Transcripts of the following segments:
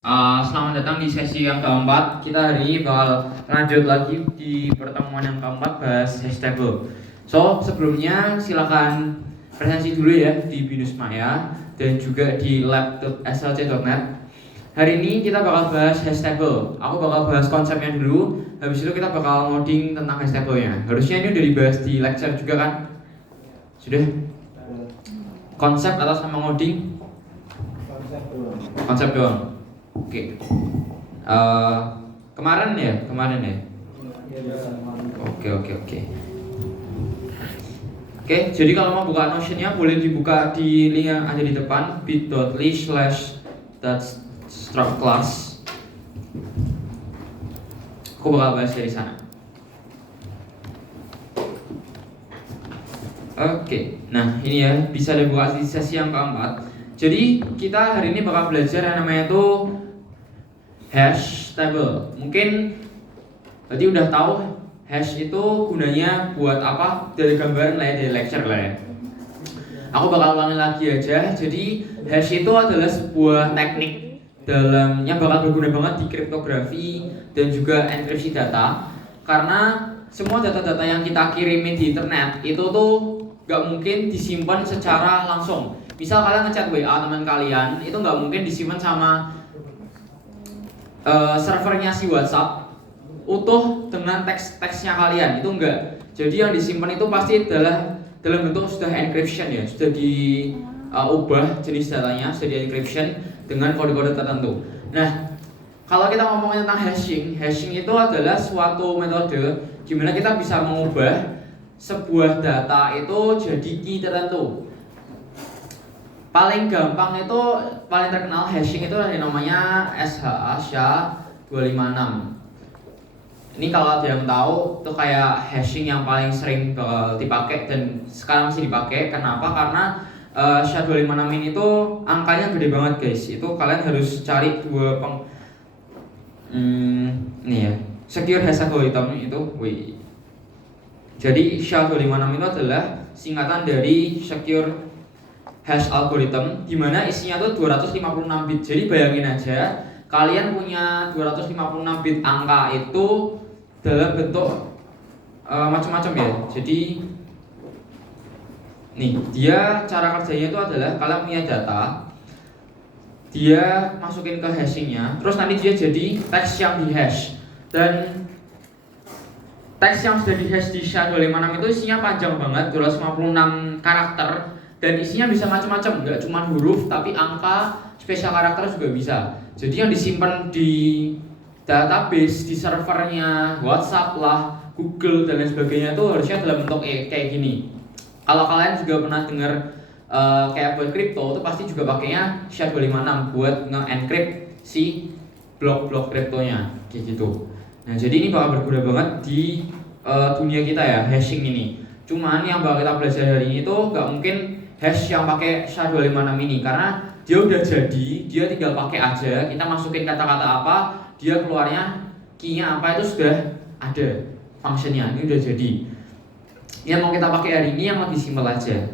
Selamat datang di sesi yang keempat. Kita hari ini bakal lanjut lagi di pertemuan yang keempat bahas hash table. So, sebelumnya silakan presensi dulu ya di Binus Maya dan juga di lab.slc.net. Hari ini kita bakal bahas hash table. Aku bakal bahas konsepnya dulu. Habis itu kita bakal ngoding tentang hash table-nya. Harusnya ini udah dibahas di lecture juga kan? Sudah? Konsep atau sama ngoding? Konsep doang. Oke. Kemarin ya. Oke. Oke, jadi kalau mau buka Notion-nya boleh dibuka di link yang ada di depan bit.ly/that/struct-class. Aku bakal bahas dari sana. Oke, nah ini ya bisa dibuka di sesi yang keempat. Jadi kita hari ini bakal belajar yang namanya itu hash table. Mungkin berarti udah tahu hash itu gunanya buat apa dari gambaran lah ya, dari lecture lah ya. Aku bakal ulangi lagi aja. Jadi hash itu adalah sebuah teknik yang bakal berguna banget di kriptografi dan juga enkripsi data. Karena semua data-data yang kita kirimin di internet itu tuh gak mungkin disimpan secara langsung. Misal kalian ngechat WA teman kalian, itu nggak mungkin disimpan sama servernya si WhatsApp utuh dengan teksnya kalian, itu enggak. Jadi yang disimpan itu pasti adalah dalam bentuk sudah encryption ya, sudah diubah jenis datanya, sudah di encryption dengan kode-kode tertentu. Nah, kalau kita ngomongin tentang hashing itu adalah suatu metode di mana kita bisa mengubah sebuah data itu jadi key tertentu. Paling gampang itu, paling terkenal hashing itu ada namanya SHA-256. Ini kalau ada yang tahu, itu kayak hashing yang paling sering dipakai dan sekarang masih dipakai. Kenapa? Karena SHA-256 ini itu angkanya gede banget guys. Itu kalian harus cari dua ini ya, secure hash algorithm itu. Jadi SHA-256 itu adalah singkatan dari secure hash algorithm, dimana isinya tuh 256 bit. Jadi bayangin aja, kalian punya 256 bit angka itu dalam bentuk macam-macam ya. Jadi nih, dia cara kerjanya itu adalah kalian punya data, dia masukin ke hashingnya, terus nanti dia jadi teks yang di hash. Dan teks yang sudah di hash di SHA-256 itu isinya panjang banget, 256 karakter. Dan isinya bisa macam-macam, nggak cuma huruf tapi angka, spesial karakter juga bisa. Jadi yang disimpan di database, di servernya WhatsApp lah, Google dan lain sebagainya itu harusnya dalam bentuk kayak gini. Kalau kalian juga pernah dengar kayak buat kripto itu pasti juga pakainya SHA-256 buat nge-encrypt si blok-blok kriptonya kayak gitu. Nah, jadi ini bakal berguna banget di dunia kita ya, hashing ini. Cuman yang bakal kita belajar hari ini tuh nggak mungkin hash yang pakai SHA-256 ini, karena dia udah jadi, dia tinggal pakai aja. Kita masukin kata-kata apa, dia keluarnya key-nya apa, itu sudah ada functionnya, ini udah jadi. Yang mau kita pakai hari ini yang lebih simpel aja.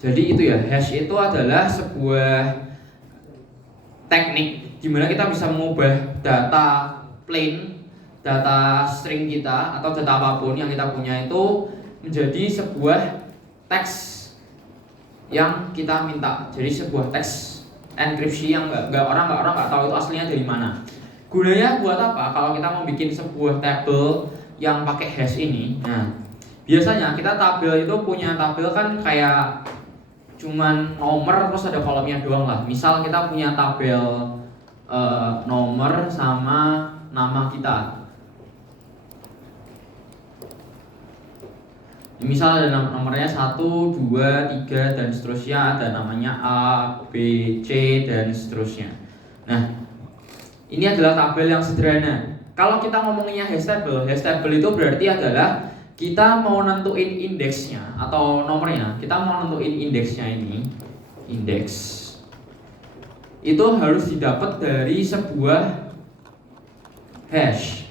Jadi itu ya, hash itu adalah sebuah teknik dimana kita bisa mengubah data plain, data string kita atau data apapun yang kita punya itu menjadi sebuah teks yang kita minta. Jadi sebuah teks enkripsi yang orang nggak tahu itu aslinya dari mana. Gunanya buat apa? Kalau kita mau bikin sebuah tabel yang pakai hash ini, nah biasanya kita tabel itu punya tabel kan kayak cuman nomor terus ada kolomnya doang lah. Misal kita punya tabel nomor sama nama kita. Misal ada nomornya 1, 2, 3 dan seterusnya, ada namanya A, B, C dan seterusnya. Nah, ini adalah tabel yang sederhana. Kalau kita ngomonginnya hash table itu berarti adalah kita mau nentuin indeksnya atau nomornya. Kita mau nentuin indeksnya ini, indeks itu harus didapat dari sebuah hash.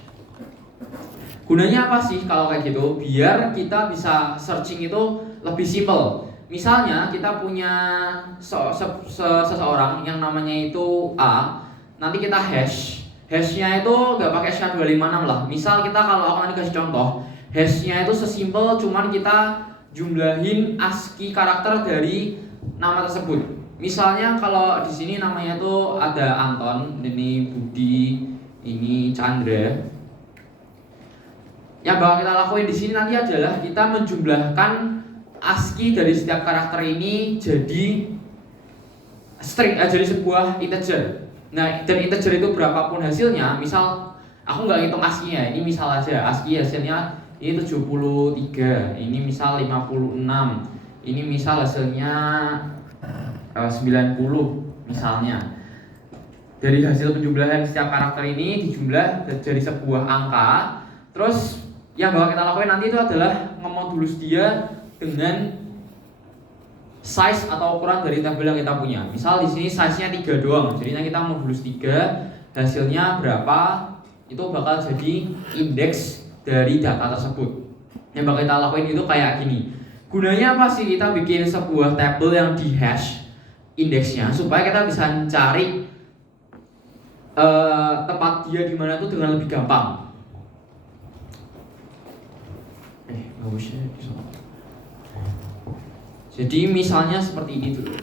Gunanya apa sih kalau kayak gitu? Biar kita bisa searching itu lebih simple. Misalnya kita punya seseorang yang namanya itu A, nanti kita hashnya itu nggak pakai SHA-256 lah. Misal kita, kalau aku nanti kasih contoh, hashnya itu sesimpel cuman kita jumlahin ASCII karakter dari nama tersebut. Misalnya kalau di sini namanya tuh ada Anton, ini Budi, ini Chandra. Yang bakal kita lakuin di sini nanti adalah kita menjumlahkan ASCII dari setiap karakter ini jadi string, jadi sebuah integer. Nah, dan integer itu berapapun hasilnya, misal aku nggak hitung ASCII-nya, ini misal aja ASCII hasilnya ini 73, ini misal 56, ini misal hasilnya 90 misalnya. Dari hasil penjumlahan setiap karakter ini dijumlah jadi sebuah angka. Terus yang bakal kita lakuin nanti itu adalah ngemodulus dia dengan size atau ukuran dari tabel yang kita punya. Misal di sini size-nya 3 doang. Jadi nanti kita modulus 3, hasilnya berapa? Itu bakal jadi indeks dari data tersebut. Yang bakal kita lakuin itu kayak gini. Gunanya apa sih kita bikin sebuah tabel yang di hash indeksnya, supaya kita bisa cari tempat dia di mana tuh dengan lebih gampang. Bagusnya bisa. Jadi misalnya seperti ini dulu.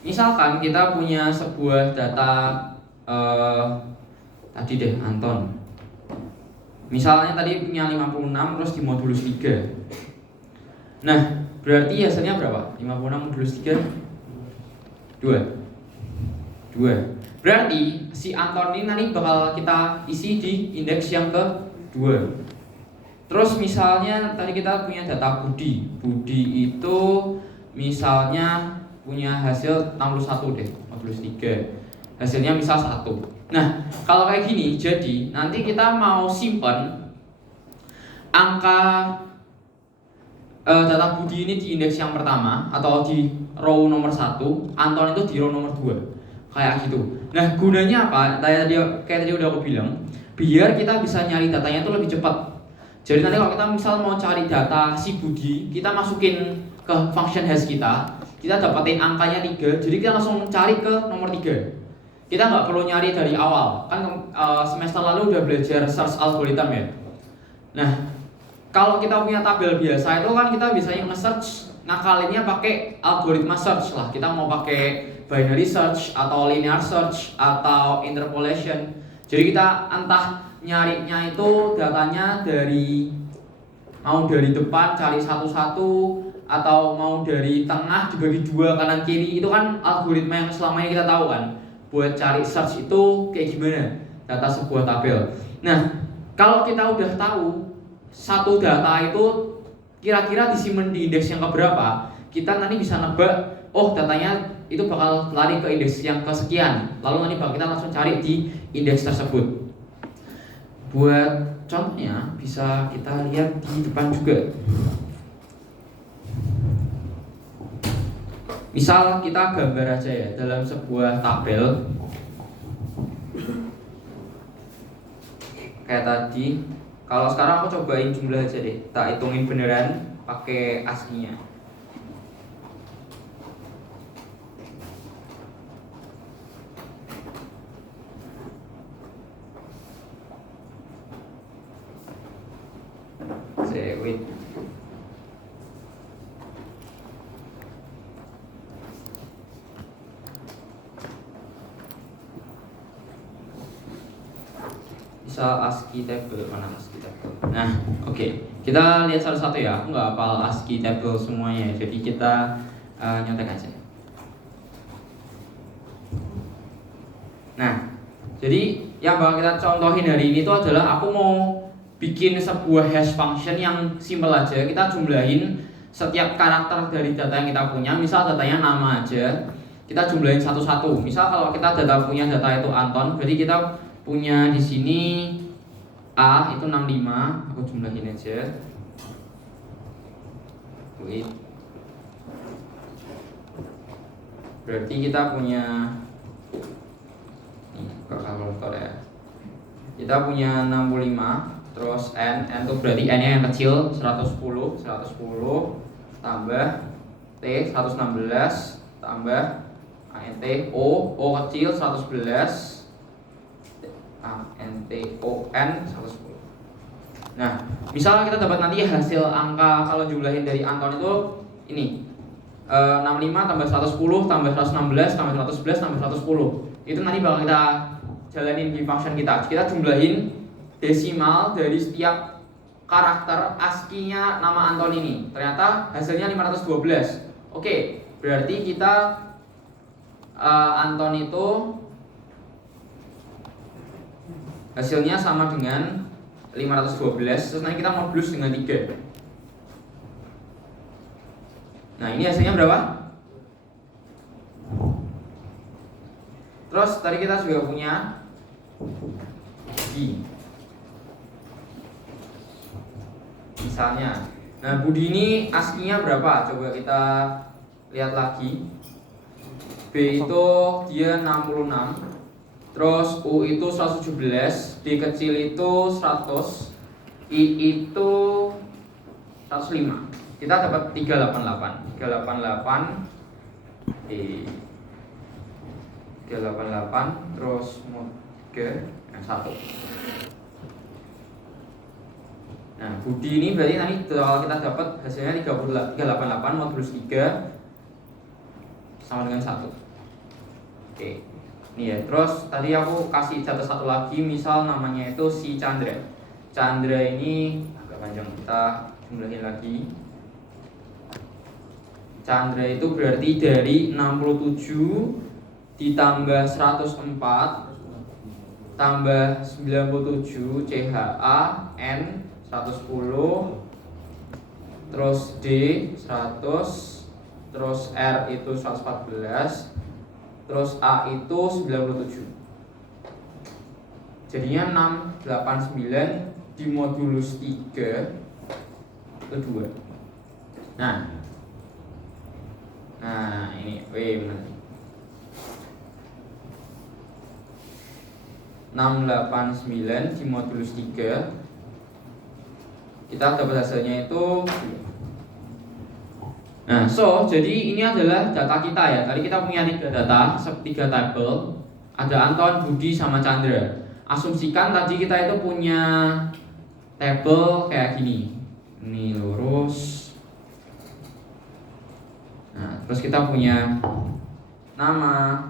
Misalkan kita punya sebuah data tadi deh Anton. Misalnya tadi punya 56 terus dimodulus 3. Nah, berarti hasilnya berapa? 56 modulus 3 2. Berarti si Anton ini nanti bakal kita isi di indeks yang ke-2. Terus misalnya tadi kita punya data Budi. Budi itu misalnya punya hasil 61 deh, modulus 3. Hasilnya misal 1. Nah, kalau kayak gini, jadi nanti kita mau simpen angka data Budi ini di indeks yang pertama atau di row nomor 1, Anton itu di row nomor 2. Kayak gitu. Nah, gunanya apa? Kayak tadi udah aku bilang, biar kita bisa nyari datanya itu lebih cepat. Jadi nanti kalau kita misal mau cari data si Budi, kita masukin ke function hash kita dapatin angkanya 3, jadi kita langsung cari ke nomor 3. Kita nggak perlu nyari dari awal. Kan semester lalu udah belajar search algorithm ya. Nah, kalau kita punya tabel biasa itu kan kita biasanya nge-search, ngakalinnya pakai algoritma search lah. Kita mau pakai binary search atau linear search atau interpolation. Jadi kita entah nyarinya itu datanya dari mau dari depan cari satu-satu atau mau dari tengah dibagi 2 kanan kiri. Itu kan algoritma yang selama ini kita tahu kan. Buat cari search itu kayak gimana data sebuah tabel. Nah, kalau kita udah tahu satu data itu kira-kira disimpan di indeks yang keberapa, kita nanti bisa nebak, oh datanya itu bakal lari ke indeks yang kesekian. Lalu nanti bakal kita langsung cari di indeks tersebut. Buat contohnya bisa kita lihat di depan juga. Misal kita gambar aja ya dalam sebuah tabel kayak tadi. Kalau sekarang aku cobain jumlah aja deh, tak hitungin beneran pakai ASCII-nya. Wait. Misal ASCII table, mana ASCII table? Nah, oke. Kita lihat satu-satu ya. Aku nggak hafal ASCII table semuanya, jadi kita nyontek aja. Nah, jadi yang bakal kita contohin hari ini itu adalah aku mau bikin sebuah hash function yang simple aja. Kita jumlahin setiap karakter dari data yang kita punya. Misal datanya nama aja, kita jumlahin satu-satu. Misal kalau kita punya data itu Anton, berarti kita punya di sini A itu 65, aku jumlahin aja. Wait. Berarti kita punya ke kalkulator ya. Kita punya 65, terus n itu berarti n-nya yang kecil 110 tambah T 116 tambah ANT O kecil 111 ANT ON 110. Nah, misalnya kita dapat nanti hasil angka kalau jumlahin dari Anton itu ini 65 tambah 110 tambah 116 tambah 111 tambah 110. Itu nanti bakal kita jalanin di function kita. Kita jumlahin desimal dari setiap karakter ASCII-nya nama Anton ini. Ternyata hasilnya 512. Oke, berarti kita Anton itu hasilnya sama dengan 512. Terus nanti kita modulus dengan 3. Nah, ini hasilnya berapa? Terus tadi kita juga punya Budi. Misalnya, nah Budi ini ASCII-nya berapa? Coba kita lihat lagi. B itu dia 66. Terus U itu 117, D kecil itu 100, I itu 105. Kita dapat 388. 388 terus mod G yang 1. Nah, Budi ini berarti nanti kalau kita dapat hasilnya 388 modulus 3 sama dengan 1. Oke. Nih ya, terus tadi aku kasih data satu lagi, misal namanya itu si Chandra. Chandra ini agak panjang, kita jumlahin lagi. Chandra itu berarti dari 67 ditambah 104 tambah 97 CHA N 110 terus D 100 terus R itu 114 terus A itu 97. Jadinya 689 dimodulus 3 itu 2. Nah ini benar. 689 dimodulus 3 kita dapat hasilnya itu. Nah, jadi ini adalah data kita ya. Tadi kita punya 3 data, 3 tabel. Ada Anton, Budi, sama Chandra. Asumsikan tadi kita itu punya tabel kayak gini. Ini lurus. Nah, terus kita punya nama.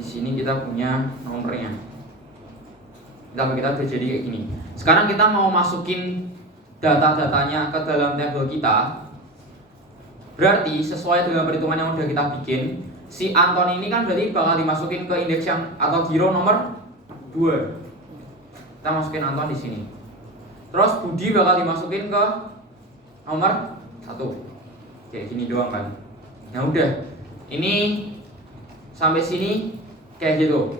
Di sini kita punya nomornya. Kita jadi kayak gini. Sekarang kita mau masukin data-datanya ke dalam tabel kita. Berarti sesuai dengan perhitungan yang udah kita bikin, si Anton ini kan berarti bakal dimasukin ke indeks yang atau di row nomor 2. Kita masukin Anton di sini. Terus Budi bakal dimasukin ke nomor 1. Kayak gini doang kan. Nah udah. Ini sampai sini kayak gitu.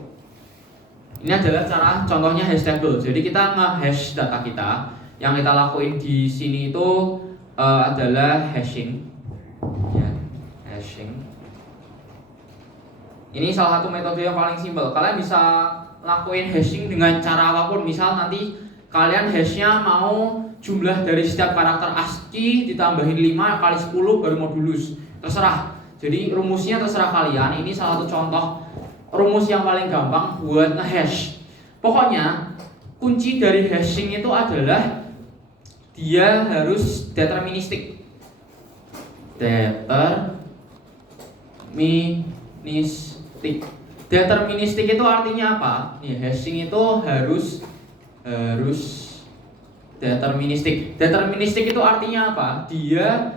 Ini adalah cara contohnya hash table. Jadi kita nge-hash data kita. Yang kita lakuin di sini itu adalah hashing. Ya, hashing. Ini salah satu metode yang paling simpel. Kalian bisa lakuin hashing dengan cara apapun. Misal nanti kalian hashnya mau jumlah dari setiap karakter ASCII ditambahin 5 kali 10 baru modulus. Terserah. Jadi rumusnya terserah kalian. Ini salah satu contoh rumus yang paling gampang buat nge-hash. Pokoknya kunci dari hashing itu adalah dia harus deterministik. Deterministik itu artinya apa? Nih, hashing itu harus deterministik. Deterministik itu artinya apa? Dia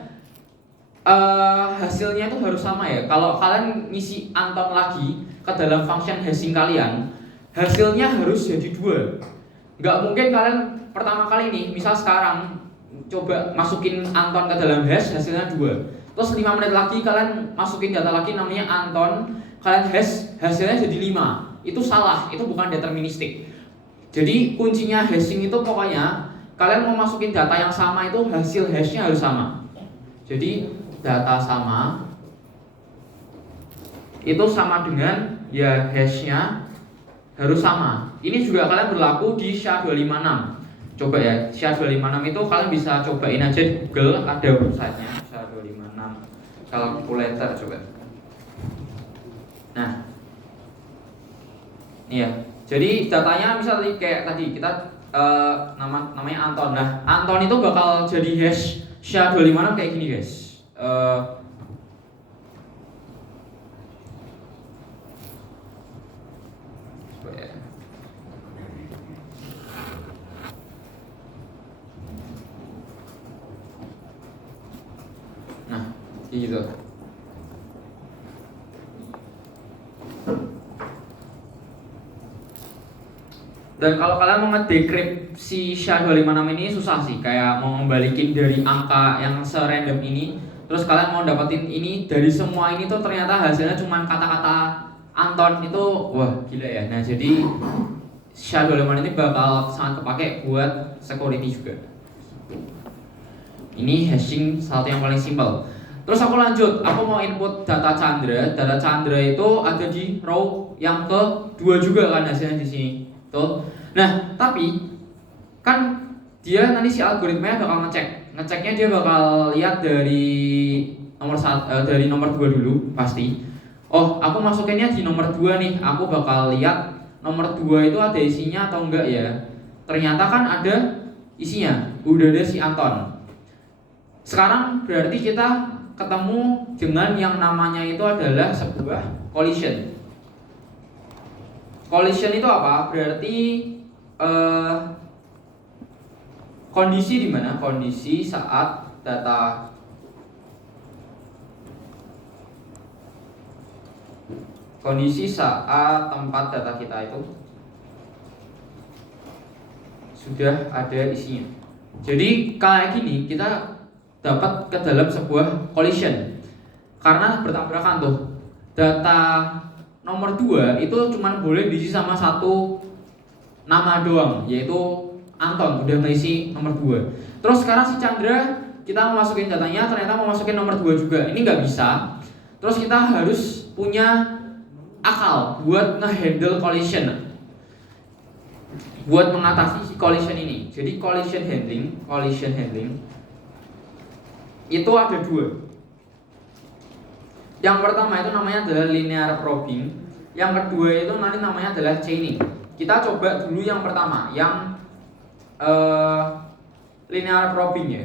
hasilnya itu harus sama ya. Kalau kalian ngisi Anton lagi ke dalam function hashing kalian, hasilnya harus jadi 2. Nggak mungkin kalian pertama kali nih, misal sekarang coba masukin Anton ke dalam hash, hasilnya 2. Terus 5 menit lagi kalian masukin data lagi namanya Anton, kalian hash, hasilnya jadi 5. Itu salah, itu bukan deterministik. Jadi kuncinya hashing itu pokoknya kalian mau masukin data yang sama itu hasil hashnya harus sama. Jadi data sama itu sama dengan ya hashnya harus sama. Ini juga kalian berlaku di SHA-256. Coba ya, SHA-256 itu kalian bisa cobain aja di Google, ada websitenya SHA-256. kalkulator coba. Nah, iya. Jadi datanya misalnya kayak tadi kita namanya Anton. Nah, Anton itu bakal jadi hash SHA-256 kayak gini guys. Nah, gitu. Dan kalau kalian mau nge-decrypt si SHA-256 ini susah sih, kayak mau membalikin dari angka yang serandom ini, terus kalian mau dapetin ini dari semua ini tuh ternyata hasilnya cuma kata-kata Anton itu, wah gila ya. Nah jadi SHA-256 ini bakal sangat kepake buat security juga. Ini hashing satu yang paling simpel. Terus aku lanjut, aku mau input data Chandra. Data Chandra itu ada di row yang kedua juga kan hasilnya di sini. Tuh. Nah, tapi kan dia nanti si algoritmanya bakal ngeceknya dia bakal lihat dari dari nomor 2 dulu pasti. Oh, aku masukinnya di nomor 2 nih. Aku bakal lihat nomor 2 itu ada isinya atau enggak ya. Ternyata kan ada isinya. Udah ada si Anton. Sekarang berarti kita ketemu dengan yang namanya itu adalah sebuah collision. Collision itu apa? Berarti kondisi di mana? Kondisi saat data tempat data kita itu sudah ada isinya. Jadi kayak gini kita dapat ke dalam sebuah collision karena bertabrakan tuh. Data nomor 2 itu cuma boleh diisi sama satu nama doang, yaitu Anton, udah ngisi nomor 2. Terus sekarang si Chandra kita mau masukin datanya, ternyata mau masukin nomor 2 juga. Ini nggak bisa. Terus kita harus punya akal buat ngehandle collision, buat mengatasi si collision ini. Jadi collision handling itu ada 2. Yang pertama itu namanya adalah linear probing. Yang kedua itu nanti namanya adalah chaining. Kita coba dulu yang pertama, yang linear probing ya.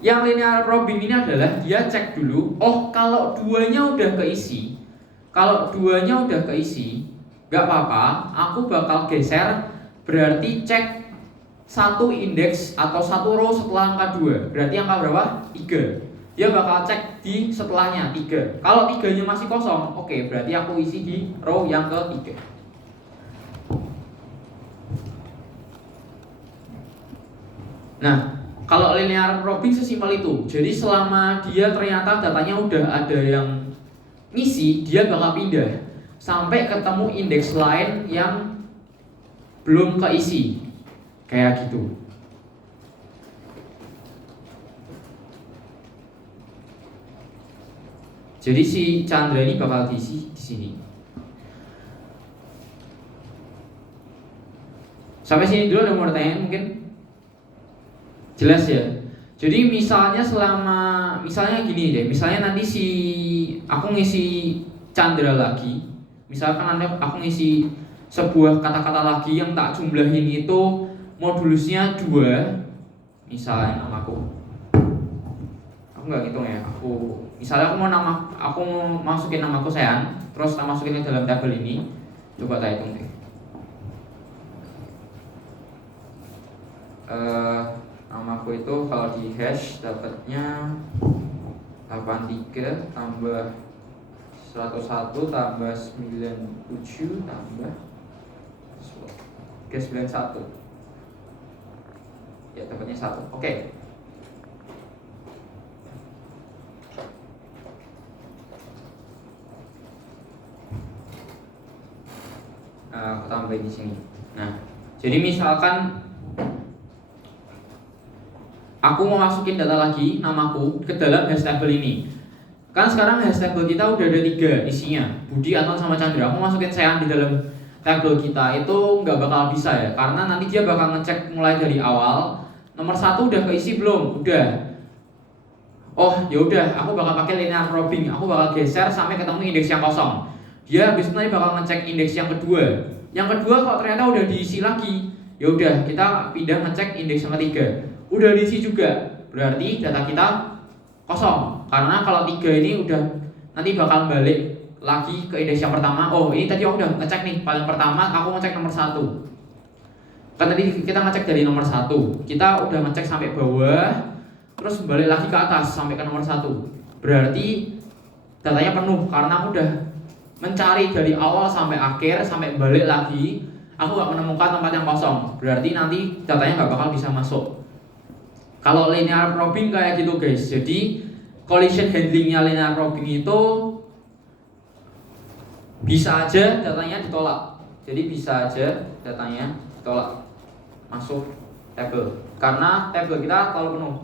Yang linear probing ini adalah dia cek dulu, oh kalau 2-nya udah keisi, gak apa-apa, aku bakal geser, berarti cek satu indeks atau satu row setelah angka 2. Berarti angka berapa? 3. Dia bakal cek di setelahnya 3. Kalau 3-nya masih kosong, oke, berarti aku isi di row yang ke-3. Nah, kalau linear probing sesimpel itu. Jadi selama dia ternyata datanya udah ada yang ngisi, dia bakal pindah sampai ketemu indeks lain yang belum keisi. Kayak gitu. Jadi si Chandra ini bakal diisi di sini. Sampai sini dulu ada mau pertanyaan mungkin? Jelas ya. Jadi misalnya gini deh, misalnya nanti aku ngisi Chandra lagi, misalkan nanti aku ngisi sebuah kata-kata lagi yang tak jumlahin itu modulusnya 2, misalnya namaku. Aku nggak ngitung ya. Misalnya aku mau masukin namaku Sean, terus tak masukin ke dalam tabel ini. Coba tak hitung deh. Namaku itu kalau di hash dapatnya 83 tambah 101 tambah 97 tambah 91. Ya dapatnya 1. Oke. Aku tambahin di sini. Nah, jadi misalkan aku mau masukin data lagi namaku ke dalam hash table ini. Kan sekarang hash table kita udah ada 3 isinya, Budi, Anton, sama Chandra. Aku masukin Sean di dalam table kita itu nggak bakal bisa ya, karena nanti dia bakal ngecek mulai dari awal. Nomor 1 udah keisi belum? Udah. oh ya udah aku bakal pakai linear probing, aku bakal geser sampai ketemu indeks yang kosong. Dia habis itu nanti bakal ngecek indeks yang kedua. Yang kedua kok ternyata udah diisi lagi, ya udah kita pindah ngecek indeks yang ketiga, udah diisi juga, berarti data kita kosong. Karena kalau 3 ini udah nanti bakal balik lagi ke indeks yang pertama. Oh ini tadi aku udah ngecek nih, paling pertama aku ngecek nomor 1. Kan tadi kita ngecek dari nomor 1, kita udah ngecek sampai bawah, terus balik lagi ke atas sampai ke nomor 1. Berarti datanya penuh karena aku udah mencari dari awal sampai akhir, sampai balik lagi, aku gak menemukan tempat yang kosong. Berarti nanti datanya gak bakal bisa masuk. Kalau linear probing kayak gitu guys. Jadi collision handlingnya linear probing itu bisa aja datanya ditolak. Jadi bisa aja datanya ditolak masuk tabel karena tabel kita terlalu penuh.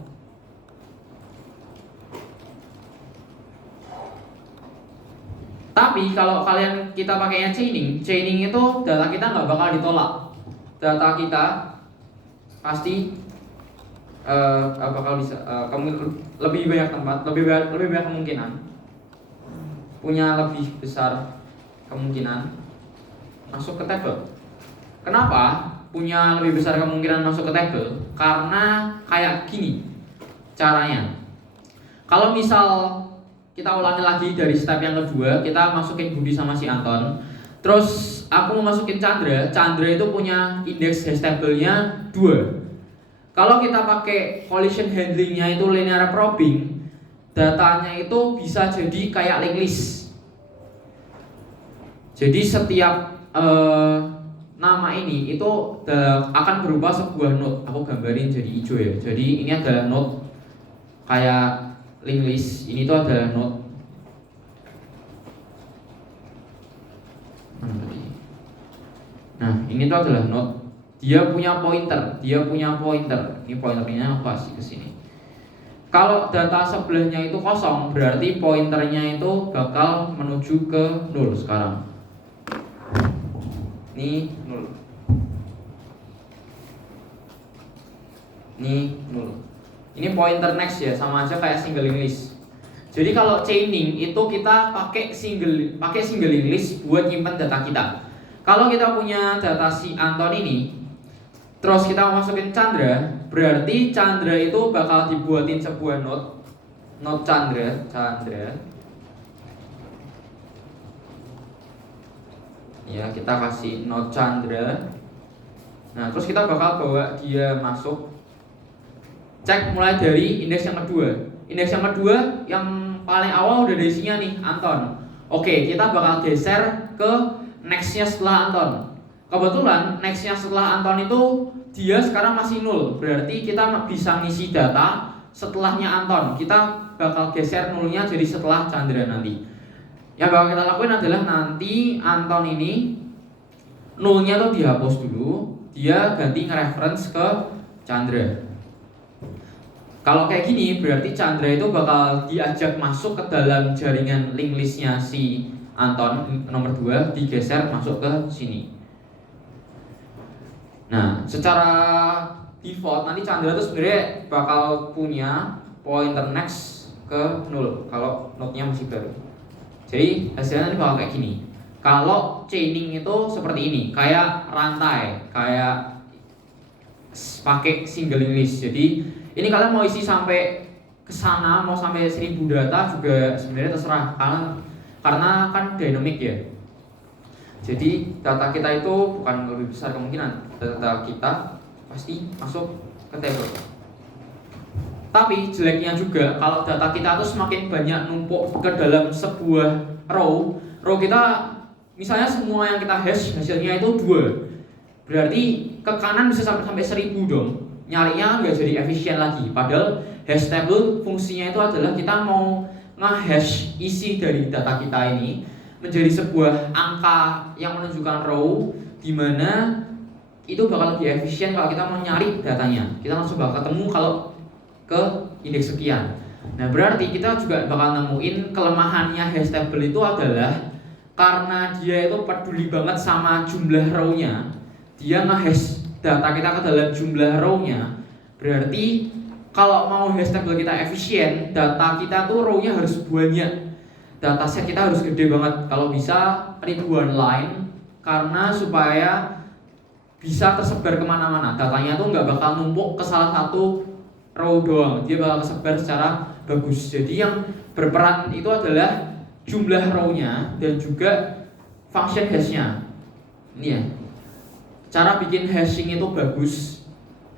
Tapi kalau kalian kita pakainya chaining itu data kita nggak bakal ditolak. Data kita pasti bakal bisa lebih banyak tempat, lebih banyak kemungkinan, punya lebih besar kemungkinan masuk ke tabel. Kenapa punya lebih besar kemungkinan masuk ke tabel? Karena kayak gini caranya. Kalau misal kita ulangi lagi dari step yang kedua, kita masukin Budi sama si Anton. Terus aku mau masukin Chandra. Chandra itu punya indeks hash table-nya 2. Kalau kita pakai collision handling-nya itu linear probing, datanya itu bisa jadi kayak linked list. Jadi setiap nama ini itu akan berubah sebuah node. Aku gambarin jadi hijau ya. Jadi ini adalah node kayak linked list, ini tuh adalah node. Nah, ini tuh adalah node. Dia punya pointer. Ini pointernya aku kasih ke sini. Kalau data sebelahnya itu kosong, berarti pointernya itu bakal menuju ke 0 sekarang. Ini 0. Ini 0. Ini pointer next ya, sama aja kayak single linked list. Jadi kalau chaining itu kita pakai single linked list buat nyimpen data kita. Kalau kita punya data si Anton ini, terus kita masukin Chandra, berarti Chandra itu bakal dibuatin sebuah node Chandra. Ya, kita kasih node Chandra. Nah, terus kita bakal bawa dia masuk. Cek mulai dari indeks yang kedua. Indeks yang kedua yang paling awal udah ada isinya nih, Anton. Oke, kita bakal geser ke nextnya setelah Anton. Kebetulan nextnya setelah Anton itu dia sekarang masih 0. Berarti kita bisa ngisi data setelahnya Anton. Kita bakal geser 0-nya jadi setelah Chandra nanti. Yang bakal kita lakuin adalah nanti Anton ini 0-nya tuh dihapus dulu, dia ganti nge-reference ke Chandra. Kalau kayak gini berarti Chandra itu bakal diajak masuk ke dalam jaringan link listnya si Anton nomor 2, digeser masuk ke sini. Nah, secara default nanti Chandra itu sebenarnya bakal punya pointer next ke 0 kalau node-nya masih baru. Jadi hasilnya nanti bakal kayak gini. Kalau chaining itu seperti ini, kayak rantai, kayak pakai single list. Jadi ini kalian mau isi sampai ke sana, mau sampai 1000 data juga sebenarnya terserah, karena kan dynamic ya. Jadi data kita itu bukan lebih besar kemungkinan, data kita pasti masuk ke table. Tapi jeleknya juga kalau data kita tuh semakin banyak numpuk ke dalam sebuah row kita misalnya semua yang kita hash hasilnya itu 2. Berarti ke kanan bisa sampai 1000 dong. Nyarinya nggak jadi efisien lagi. Padahal hash table fungsinya itu adalah kita mau nge-hash isi dari data kita ini menjadi sebuah angka yang menunjukkan row, di mana itu bakal lebih efisien kalau kita mau nyari datanya. Kita langsung bakal ketemu kalau ke indeks sekian. Nah, berarti kita juga bakal nemuin kelemahannya hash table itu adalah karena dia itu peduli banget sama jumlah row-nya. Dia nge-hash data kita ke dalam jumlah row-nya. Berarti kalau mau hash table kita efisien, data kita tuh row-nya harus banyak. Dataset kita harus gede banget. Kalau bisa ribuan line, karena supaya bisa tersebar kemana-mana. Datanya tuh nggak bakal numpuk ke salah satu row doang. Dia bakal tersebar secara bagus. Jadi yang berperan itu adalah jumlah row-nya dan juga function hash-nya. Ini ya. Cara bikin hashing itu bagus.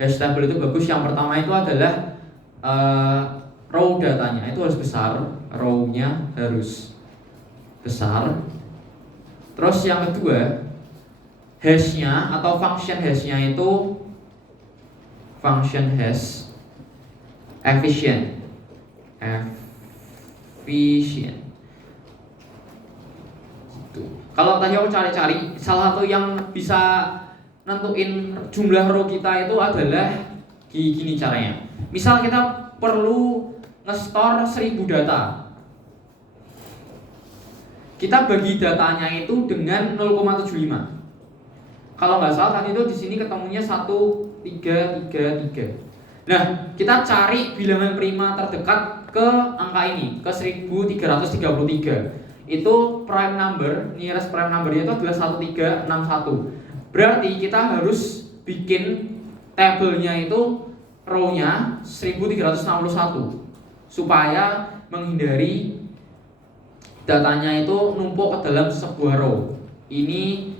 Hash table itu bagus. Yang pertama itu adalah row datanya itu harus besar, row-nya harus besar. Terus yang kedua, hash-nya atau function hash-nya itu function hash efficient. Kalau tadi aku cari-cari, salah satu yang bisa nentuin jumlah row kita itu adalah gini caranya. Misal kita perlu nge-store 1000 data. Kita bagi datanya itu dengan 0,75. Kalau nggak salah tadi itu di sini ketemunya 1333. Nah, kita cari bilangan prima terdekat ke angka ini, ke 1333. Itu prime number, nearest prime number-nya itu adalah 1361. Berarti kita harus bikin tabelnya itu row-nya 1361 supaya menghindari datanya itu numpuk ke dalam sebuah row. Ini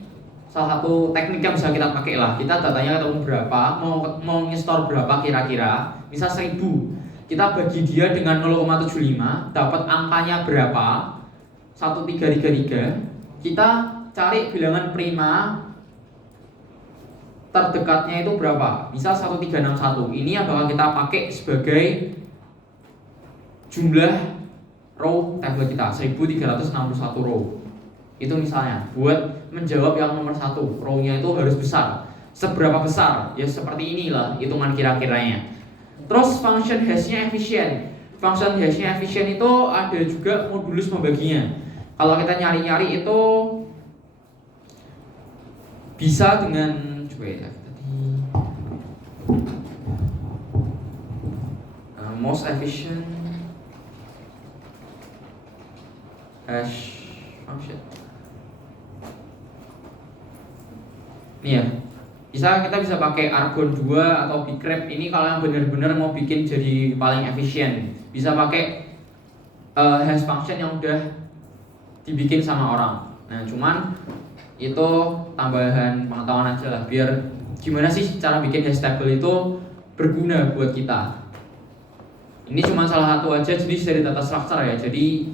salah satu teknik yang bisa kita pakai lah. Kita datanya ketemu berapa, mau nge-store berapa kira-kira. Misal 1000, kita bagi dia dengan 0,75, dapat angkanya berapa, 1333. Kita cari bilangan prima terdekatnya itu berapa? Misal 1361. Ini yang bakal kita pakai sebagai jumlah row table kita, 1361 row. Itu misalnya buat menjawab yang nomor 1, row-nya itu harus besar. Seberapa besar? Ya seperti inilah hitungan kira-kiranya. Terus function hash-nya efisien. Function hash-nya efisien itu ada juga modulus membaginya. Kalau kita nyari-nyari itu bisa dengan most efficient hash function. Nih ya, kita bisa pakai Argon 2 atau Bgrep. Ini kalau yang benar-benar mau bikin jadi paling efisien, bisa pakai hash function yang udah dibikin sama orang. Nah, cuman itu tambahan pengetahuan aja lah, biar gimana sih cara bikin hash table itu berguna buat kita. Ini cuma salah satu aja jenis dari data structure ya, jadi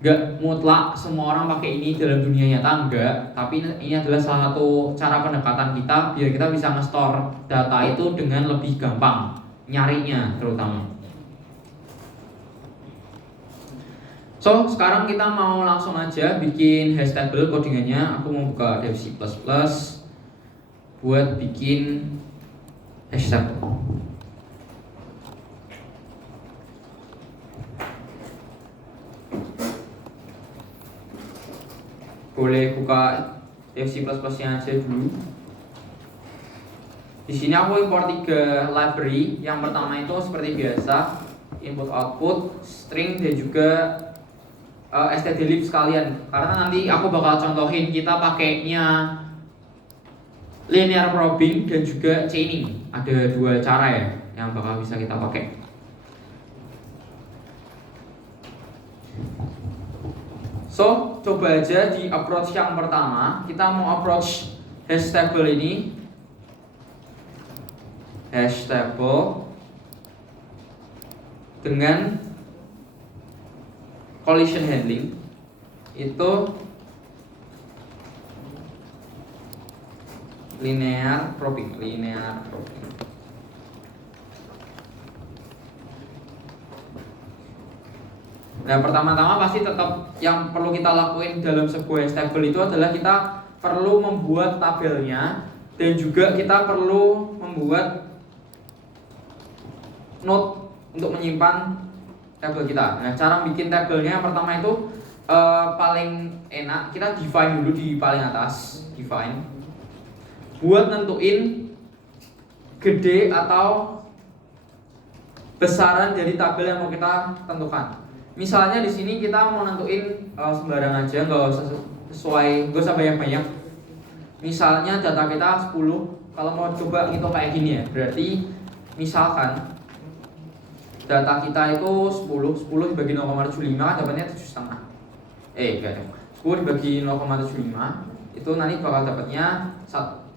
nggak mutlak semua orang pakai ini dalam dunia nyata, enggak. Tapi ini adalah salah satu cara pendekatan kita biar kita bisa nge-store data itu dengan lebih gampang nyarinya terutama. So, sekarang kita mau langsung aja bikin hash table codingannya. Aku mau buka dev C++ buat bikin hash table. Boleh buka dev C++-nya aja dulu. Di sini aku import 3 library. Yang pertama itu seperti biasa, input output, string dan juga stdlib sekalian. Karena nanti aku bakal contohin kita pakainya linear probing dan juga chaining. Ada 2 cara ya yang bakal bisa kita pakai. So, coba aja di approach yang pertama. Kita mau approach hash table ini, hash table dengan collision handling. Itu linear probing. Nah, pertama-tama pasti tetap yang perlu kita lakuin dalam sebuah hash table itu adalah kita perlu membuat tabelnya dan juga kita perlu membuat node untuk menyimpan tabel kita. Nah, cara bikin tabelnya yang pertama itu paling enak kita define dulu di paling atas, define. Buat nentuin gede atau besaran dari tabel yang mau kita tentukan. Misalnya di sini kita mau nentuin sembarang aja, nggak usah banyak-banyak. Misalnya data kita 10. Kalau mau coba ngitung kayak gini ya, berarti misalkan data kita itu 10 dibagi 0,75 kan dapatnya 7,5. Enggak dong. 10 dibagi 0,75 itu nanti bakal dapatnya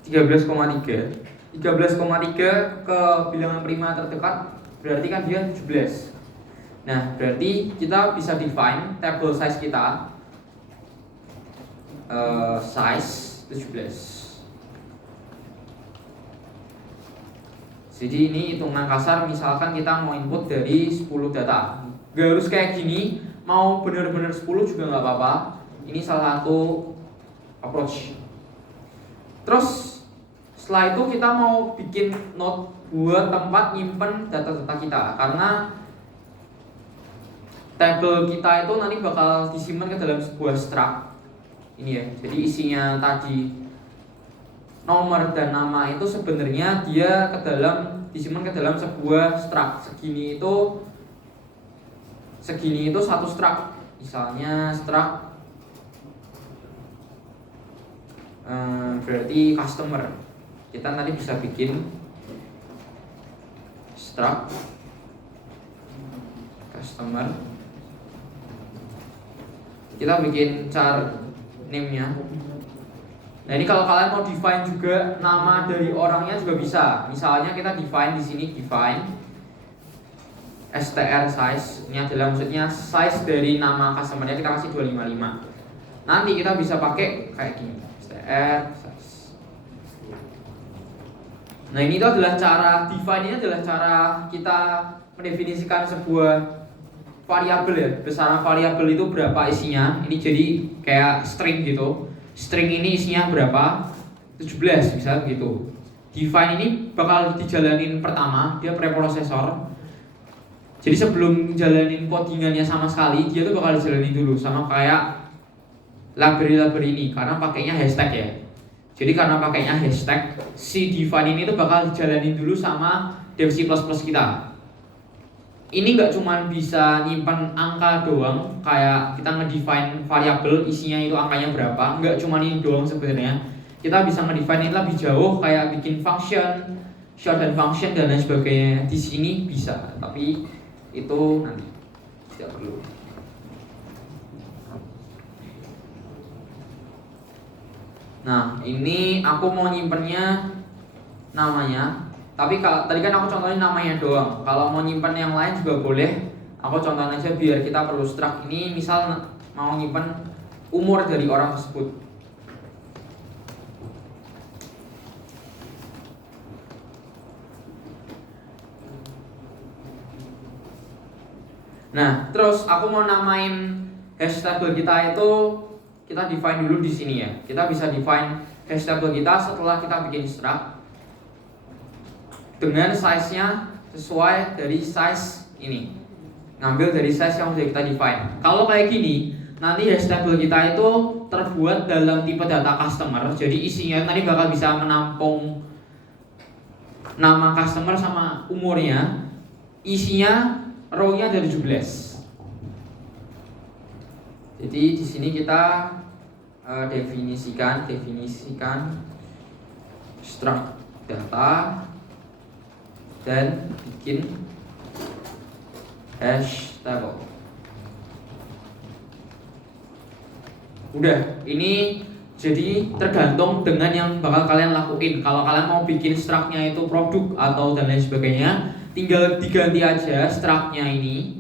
13,3. 13,3 ke bilangan prima terdekat berarti kan dia 17. Nah, berarti kita bisa define table size kita size 17. Jadi ini hitungan kasar, misalkan kita mau input dari 10 data. Gak harus kayak gini, mau bener-bener 10 juga nggak apa-apa. Ini salah satu approach. Terus setelah itu kita mau bikin note buat tempat nyimpen data-data kita, karena tabel kita itu nanti bakal disimpan ke dalam sebuah struct. Ini ya, jadi isinya tadi nomor dan nama itu sebenarnya dia disimpan ke dalam sebuah struct. Segini itu satu struct. Misalnya struct berarti customer. Kita nanti bisa bikin struct customer. Kita bikin char name-nya. Nah, ini kalau kalian mau define juga nama dari orangnya juga bisa. Misalnya kita define di sini define str size. Ini adalah maksudnya size dari nama customer-nya, kita kasih 255. Nanti kita bisa pakai kayak gini, str size. Nah, ini itu adalah cara define, ini adalah cara kita mendefinisikan sebuah variabel ya. Besaran variabel itu berapa isinya. Ini jadi kayak string gitu. String ini isinya berapa? 17 misalnya begitu. Define ini bakal dijalanin pertama, dia preprosesor. Jadi sebelum jalanin codingannya sama sekali, dia tuh bakal dijalanin dulu sama kayak library ini, karena pakainya hashtag ya. Jadi karena pakainya hashtag, si define ini tuh bakal dijalanin dulu sama dev C++ kita. Ini nggak cuma bisa nyimpan angka doang, kayak kita ngedefine variabel isinya itu angkanya berapa. Nggak cuma ini doang sebenarnya. Kita bisa ngedefine ini lebih jauh, kayak bikin function, shorthan function dan lain sebagainya. Di sini bisa, tapi itu nanti tidak perlu. Nah, ini aku mau nyimpennya namanya. Tapi kalau tadi kan aku contohin namanya doang. Kalau mau nyimpen yang lain juga boleh. Aku contohin aja biar kita perlu struct. Ini misal mau nyimpen umur dari orang tersebut. Nah, terus aku mau namain hash table kita itu, kita define dulu di sini ya. Kita bisa define hash table kita setelah kita bikin struct dengan size-nya sesuai dari size ini. Ngambil dari size yang sudah kita define. Kalau kayak gini, nanti hash table kita itu terbuat dalam tipe data customer. Jadi isinya nanti bakal bisa menampung nama customer sama umurnya. Isinya row-nya dari 17. Jadi di sini kita definisikan struct data dan bikin hash table. Udah, ini jadi tergantung dengan yang bakal kalian lakuin. Kalau kalian mau bikin struct-nya itu produk atau dan lain sebagainya, tinggal diganti aja struct-nya ini.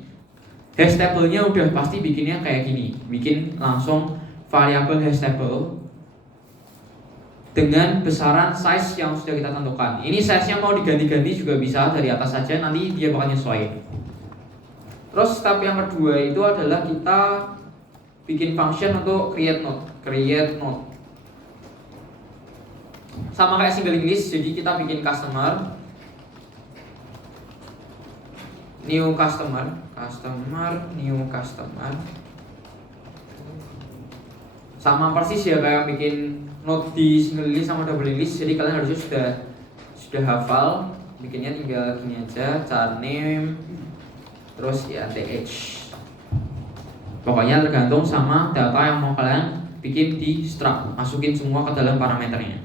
Hash table-nya udah pasti bikinnya kayak gini. Bikin langsung variabel hash table dengan besaran size yang sudah kita tentukan. Ini size-nya mau diganti-ganti juga bisa dari atas saja, nanti dia bakal nyesuaiin. Terus step yang kedua itu adalah kita bikin function untuk create node. Sama kayak single list, jadi kita bikin customer, new customer, new customer. Sama persis ya kayak bikin node di single list sama double list. Jadi kalian harusnya sudah hafal bikinnya tinggal gini aja, char name terus ya th. Pokoknya tergantung sama data yang mau kalian bikin di struct, masukin semua ke dalam parameternya.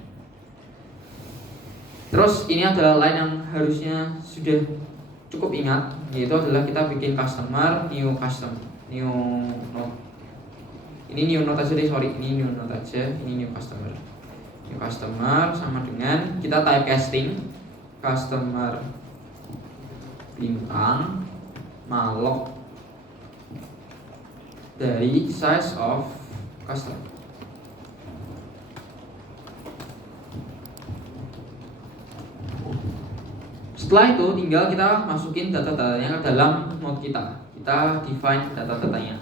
Terus ini adalah line yang harusnya sudah cukup ingat, yaitu adalah kita bikin customer, new node. Ini new node aja deh, ini new node aja, ini new customer. New customer sama dengan kita typecasting customer bintang malloc dari size of customer. Setelah itu tinggal kita masukin data-datanya ke dalam node kita. Kita define data-datanya.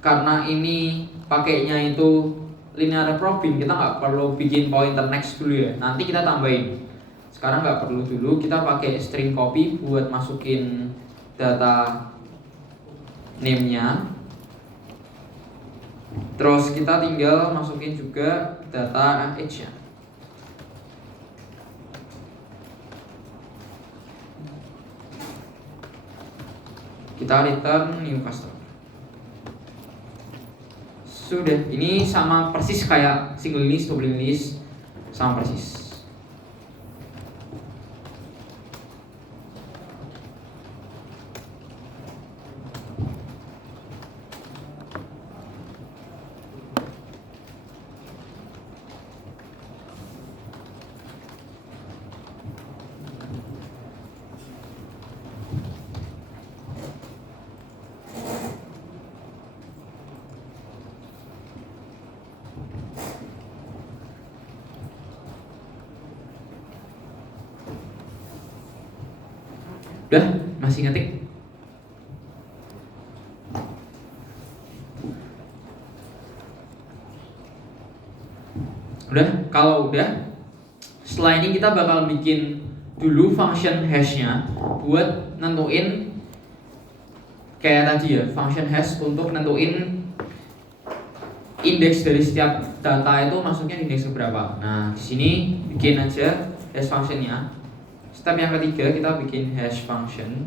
Karena ini pakainya itu linear probing, kita nggak perlu bikin pointer next dulu ya. Nanti kita tambahin. Sekarang nggak perlu dulu. Kita pakai string copy buat masukin data name-nya. Terus kita tinggal masukin juga data age-nya. Kita return new customer. Sudah, ini sama persis kayak single list, double list, sama persis. Udah, masih ngetik? Udah, kalau udah, setelah ini kita bakal bikin dulu function hash-nya buat nentuin kayak tadi ya, function hash untuk nentuin indeks dari setiap data itu masuknya indeks berapa. Nah, di sini bikin aja hash function-nya. Step yang ketiga kita bikin hash function.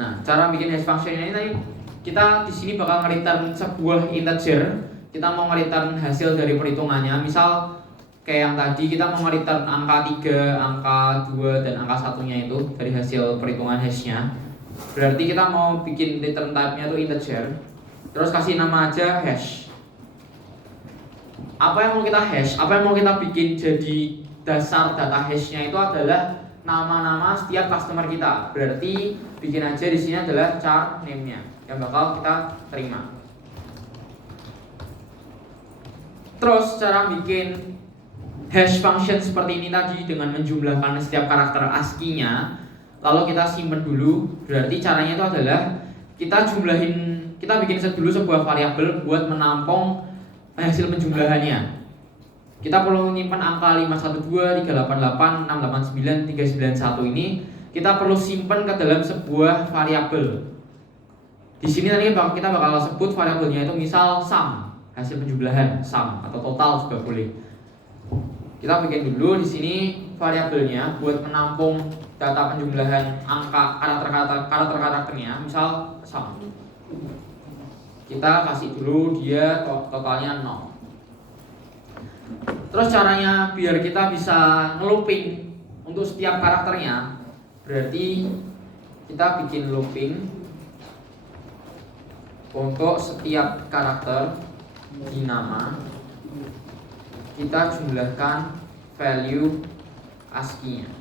Nah, cara bikin hash function ini tadi kita di sini bakal nge-return sebuah integer. Kita mau nge-return hasil dari perhitungannya. Misal kayak yang tadi kita mau nge-return angka 3, angka 2 dan angka 1-nya itu dari hasil perhitungan hash-nya. Berarti kita mau bikin return type-nya itu integer. Terus kasih nama aja hash. Apa yang mau kita hash, apa yang mau kita bikin jadi dasar data hash-nya itu adalah nama-nama setiap customer kita. Berarti bikin aja di sini adalah char name-nya yang bakal kita terima. Terus cara bikin hash function seperti ini tadi dengan menjumlahkan setiap karakter ASCII-nya, lalu kita simpen dulu. Berarti caranya itu adalah kita bikin dulu sebuah variabel buat menampung hasil penjumlahannya. Kita perlu menyimpan angka 512, 388, 689, 391 ini kita perlu simpan ke dalam sebuah variabel. Di sini nanti kita bakal sebut variabelnya itu misal sum, hasil penjumlahan sum atau total juga boleh. Kita bikin dulu di sini variabelnya buat menampung data penjumlahan angka karakternya, misal sum. Kita kasih dulu dia totalnya 0. Terus caranya biar kita bisa ngelooping untuk setiap karakternya, berarti kita bikin looping untuk setiap karakter di nama. Kita jumlahkan value ASCII-nya.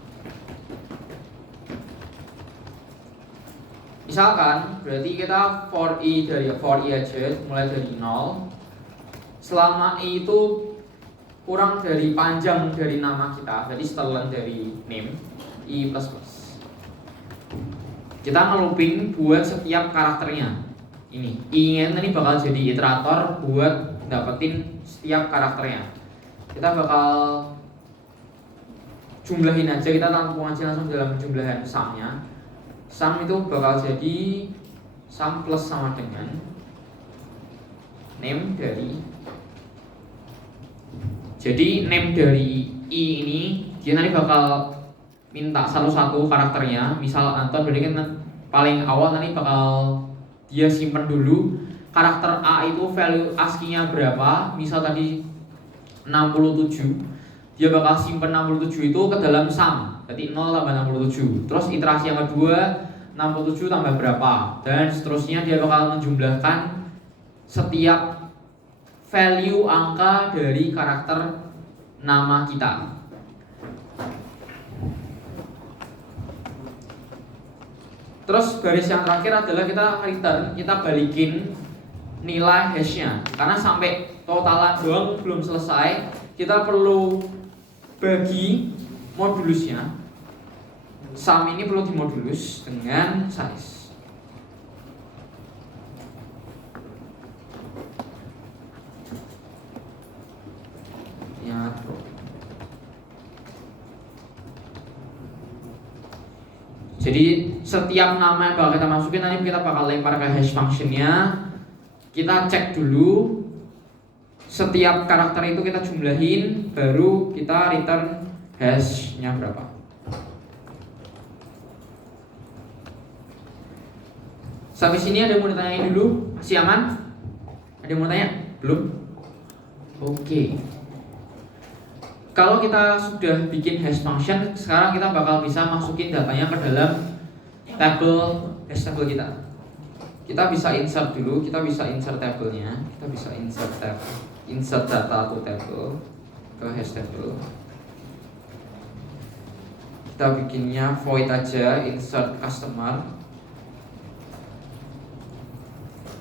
Misalkan berarti kita for i aja mulai dari 0. Selama i itu kurang dari panjang dari nama kita, jadi setelan dari name i plus plus. Kita ngelooping buat setiap karakternya. I-nya ini bakal jadi iterator buat dapetin setiap karakternya. Kita bakal jumlahin aja, kita tampung aja langsung dalam jumlahan sum-nya. Sum itu bakal jadi sum plus sama dengan name dari Jadi name dari I ini dia nanti bakal minta satu-satu karakternya. Misal Anton berarti kan paling awal nanti bakal dia simpen dulu karakter A itu value ASCII-nya berapa. Misal tadi 67, dia bakal simpen 67 itu ke dalam sum. Berarti 0 tambah 67. Terus iterasi yang kedua 67 tambah berapa, dan seterusnya dia bakal menjumlahkan setiap value angka dari karakter nama kita. Terus baris yang terakhir adalah kita return, kita balikin nilai hashnya. Karena sampai totalan doang belum selesai, kita perlu bagi modulusnya. Sum ini perlu dimodulus dengan size. Ya, jadi setiap nama yang bakal kita masukin nanti kita bakal lempar ke hash functionnya. Kita cek dulu setiap karakter itu kita jumlahin, baru kita return hashnya berapa. Sampai sini ada yang mau ditanyain dulu? Masih aman? Ada yang mau tanya? Belum? Oke. Kalau kita sudah bikin hash function, sekarang kita bakal bisa masukin datanya ke dalam tabel hash table kita. Kita bisa insert dulu, kita bisa insert tabelnya, kita bisa insert data to table ke hash table. Kita bikinnya void aja, insert customer.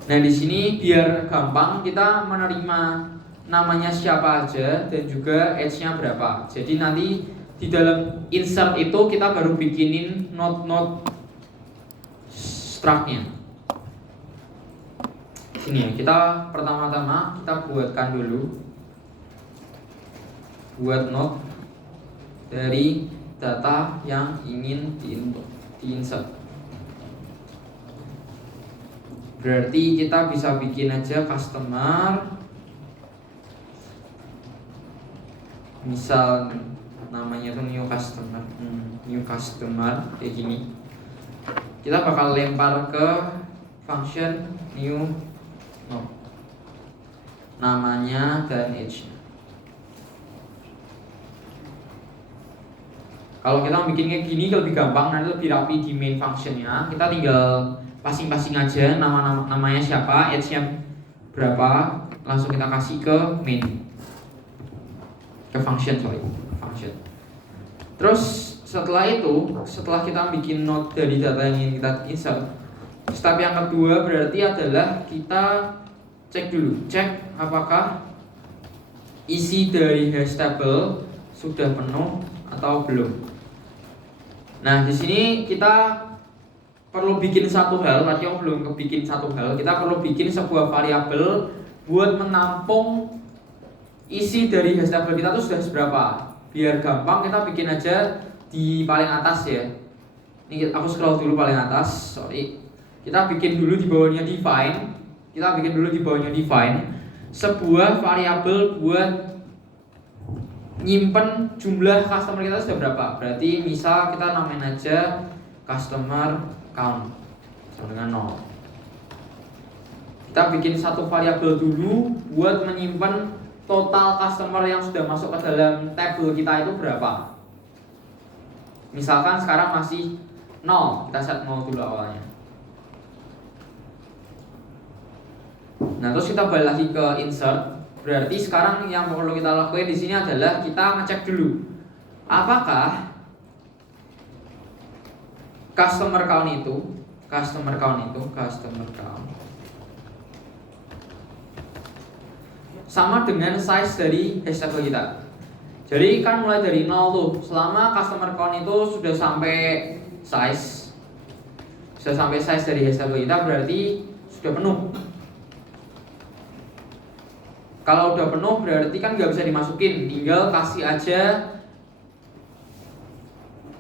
Nah di sini biar gampang kita menerima namanya siapa aja dan juga age-nya berapa. Jadi nanti di dalam insert itu kita baru bikinin node struct-nya. Sini ya, kita pertama-tama kita buatkan dulu buat node dari data yang ingin di-insert. Berarti kita bisa bikin aja customer, misal namanya tuh new customer kayak gini. Kita bakal lempar ke function new node, namanya dan age-nya. Kalau kita bikin kayak gini lebih gampang, nanti lebih rapi di main functionnya. Kita tinggal passing-passing aja namanya siapa, age-nya berapa, langsung kita kasih ke main, ke function. Terus setelah itu, setelah kita bikin node dari data yang ingin kita insert, step yang kedua berarti adalah kita cek dulu, cek apakah isi dari hash table sudah penuh atau belum. Nah di sini kita perlu bikin satu hal, tadi yang belum kebikin satu hal, kita perlu bikin sebuah variabel buat menampung isi dari hash table kita itu sudah seberapa. Biar gampang kita bikin aja di paling atas ya. Ini aku scroll dulu paling atas, sorry. Kita bikin dulu di bawahnya define. Kita bikin dulu di bawahnya define sebuah variabel buat nyimpen jumlah customer kita sudah berapa. Berarti misal kita namain aja customer count sama dengan 0. Kita bikin satu variabel dulu buat menyimpan total customer yang sudah masuk ke dalam tabel kita itu berapa. Misalkan sekarang masih 0, kita set 0 dulu awalnya. Nah terus kita balik lagi ke insert. Berarti sekarang yang perlu kita lakukan di sini adalah kita ngecek dulu apakah customer count sama dengan size dari hash table kita. Jadi kan mulai dari 0 tuh, selama customer count itu sudah sampai size dari hash table kita berarti sudah penuh. Kalau udah penuh berarti kan nggak bisa dimasukin, tinggal kasih aja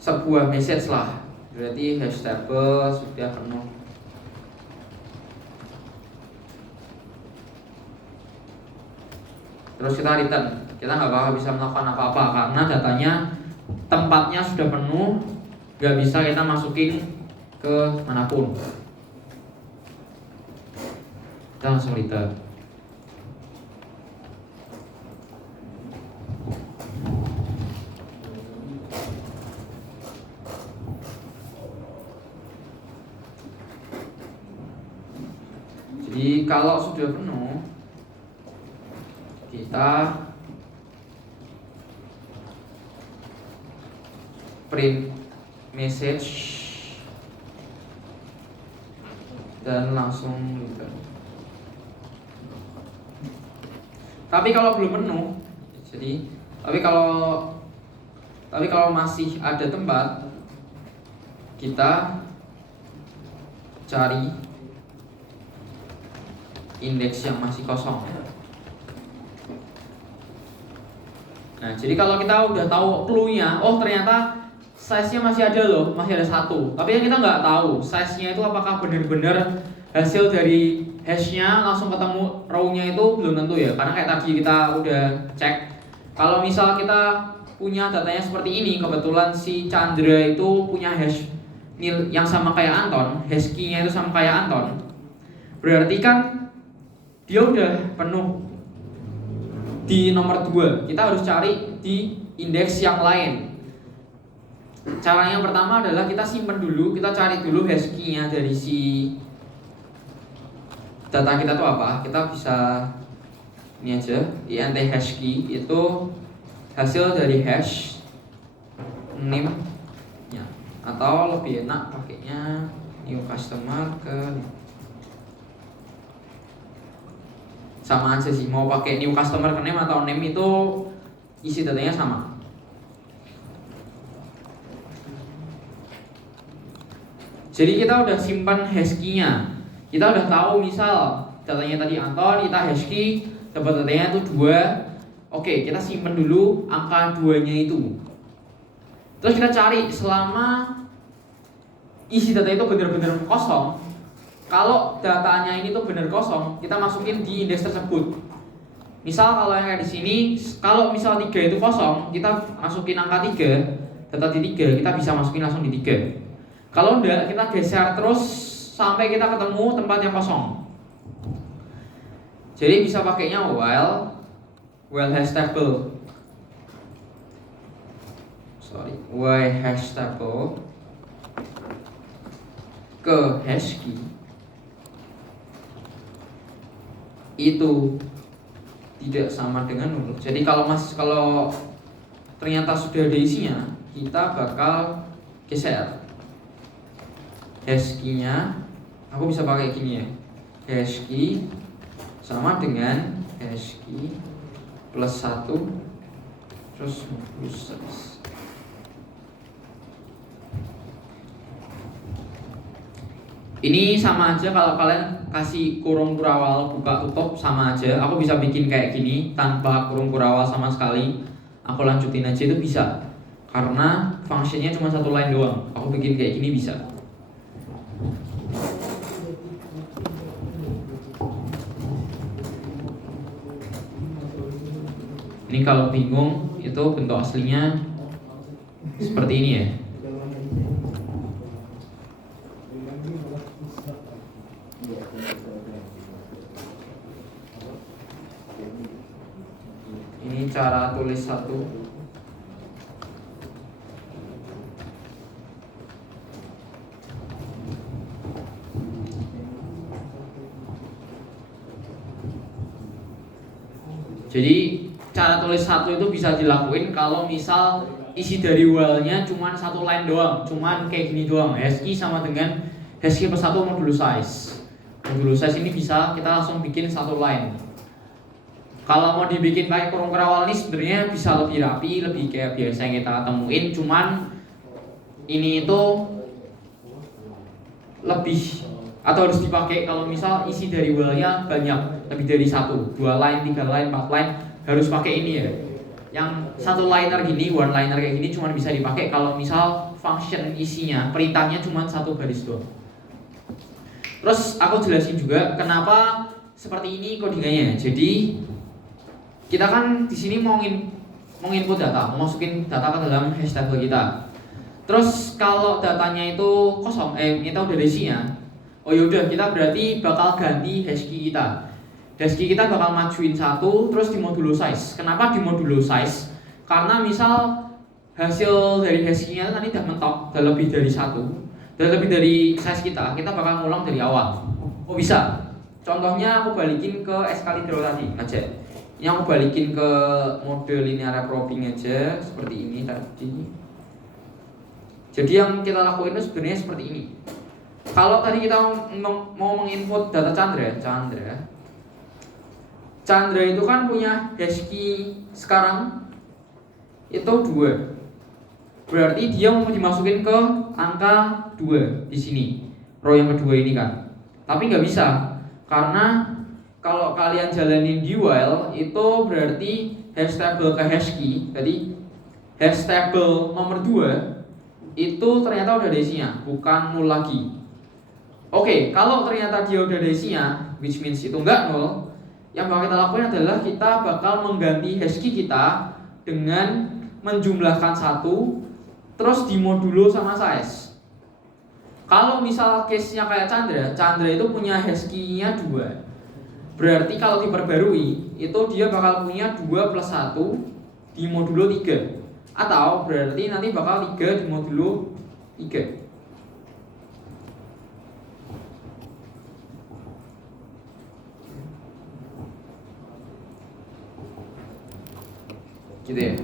sebuah message lah. Berarti hash table sudah penuh. terus kita return, kita nggak bakal bisa melakukan apa-apa karena datanya tempatnya sudah penuh, nggak bisa kita masukin ke manapun. Kita langsung return. Jadi kalau sudah penuh, kita print message dan langsung return. Tapi kalau belum penuh, tapi kalau masih ada tempat, kita cari indeks yang masih kosong. Nah, jadi kalau kita udah tahu clue-nya, oh ternyata size-nya masih ada loh, masih ada satu. Tapi yang kita nggak tahu size-nya itu apakah benar-benar hasil dari hash-nya langsung ketemu row-nya, itu belum tentu ya. Karena kayak tadi kita udah cek, kalau misal kita punya datanya seperti ini, kebetulan si Chandra itu punya hash yang sama kayak Anton, hash key-nya itu sama kayak Anton, berarti kan dia udah penuh di nomor 2. Kita harus cari di indeks yang lain. Caranya pertama adalah kita simpen dulu, kita cari dulu hash key-nya dari si data kita tuh apa. Kita bisa ini aja, int hash key itu hasil dari hash name nya, atau lebih enak pakainya new customer ke, sama aja sih, mau pakai new customer ke name atau name itu isi datanya sama. Jadi kita udah simpan hash key-nya. Kita udah tahu misal datanya tadi Anton, kita hash key, dapat datanya itu 2. Oke, kita simpan dulu angka 2-nya itu. Terus kita cari selama isi data itu benar-benar kosong. Kalau datanya ini tuh benar kosong, kita masukin di indeks tersebut. Misal kalau yang kayak di sini, kalau misal 3 itu kosong, kita masukin angka 3, data di 3, kita bisa masukin langsung di 3. Kalau enggak, kita geser terus sampai kita ketemu tempat yang kosong. Jadi bisa pakainya while hash table. While hash table ke hash key itu tidak sama dengan 0. Jadi kalau ternyata sudah ada isinya, kita bakal geser hash key-nya. Aku bisa pakai gini ya, hash key sama dengan hash key plus 1 terus plus 1. Ini sama aja kalau kalian kasih kurung kurawal buka tutup, sama aja. Aku bisa bikin kayak gini tanpa kurung kurawal sama sekali. Aku lanjutin aja itu bisa, karena fungsinya cuma satu line doang. Aku bikin kayak gini bisa. Ini kalau bingung itu bentuk aslinya seperti ini ya. Ini cara tulis 1. Jadi cara tulis 1 itu bisa dilakuin kalau misal isi dari while-nya cuma satu line doang, cuman kayak gini doang. Hash key sama dengan hash key plus 1 modulo size. Modulo size ini bisa kita langsung bikin satu line. Kalau mau dibikin pakai kurung kerawal ini sebenarnya bisa lebih rapi, lebih kayak biasa yang kita temuin. Cuman ini itu lebih atau harus dipakai kalau misal isi dari while-nya banyak, lebih dari 1, 2 line, 3 line, 4 line, harus pakai ini ya. Yang satu liner gini, one liner kayak gini cuma bisa dipakai kalau misal function isinya, perintahnya cuma satu garis doang. Terus aku jelasin juga kenapa seperti ini codingannya. Jadi kita kan di sini mau input data, mau masukin data ke dalam hash table kita. Terus kalau datanya itu kosong, kita udah ada isinya. Oh yaudah, kita berarti bakal ganti hash key kita. Hash key kita bakal majuin satu, terus di modulo size. Kenapa di modulo size? Karena misal hasil dari hash key-nya nanti udah mentok, udah lebih dari satu, udah lebih dari size kita bakal ngulang dari awal. Oh bisa. Contohnya aku balikin ke Excalibur tadi aja. Ini aku balikin ke mode linear probing aja seperti ini tadi. Jadi yang kita lakuin itu sebenarnya seperti ini. Kalau tadi kita mau menginput data Chandra itu kan punya hash key sekarang itu 2. Berarti dia mau dimasukin ke angka 2 di sini. Row yang kedua ini kan. Tapi nggak bisa karena kalau kalian jalanin di while itu berarti hash table ke hash key. Jadi hash table nomor 2 itu ternyata udah ada isinya, bukan nol lagi. Oke, kalau ternyata dia udah ada isinya, which means itu enggak nol, yang bakal kita lakuin adalah kita bakal mengganti hash key kita dengan menjumlahkan 1 terus dimodulo sama size. Kalau misal case-nya kayak Chandra itu punya hash key-nya 2. Berarti kalau diperbarui itu dia bakal punya 2 plus 1 dimodulo 3. Atau berarti nanti bakal 3 dimodulo 3. Gitu ya.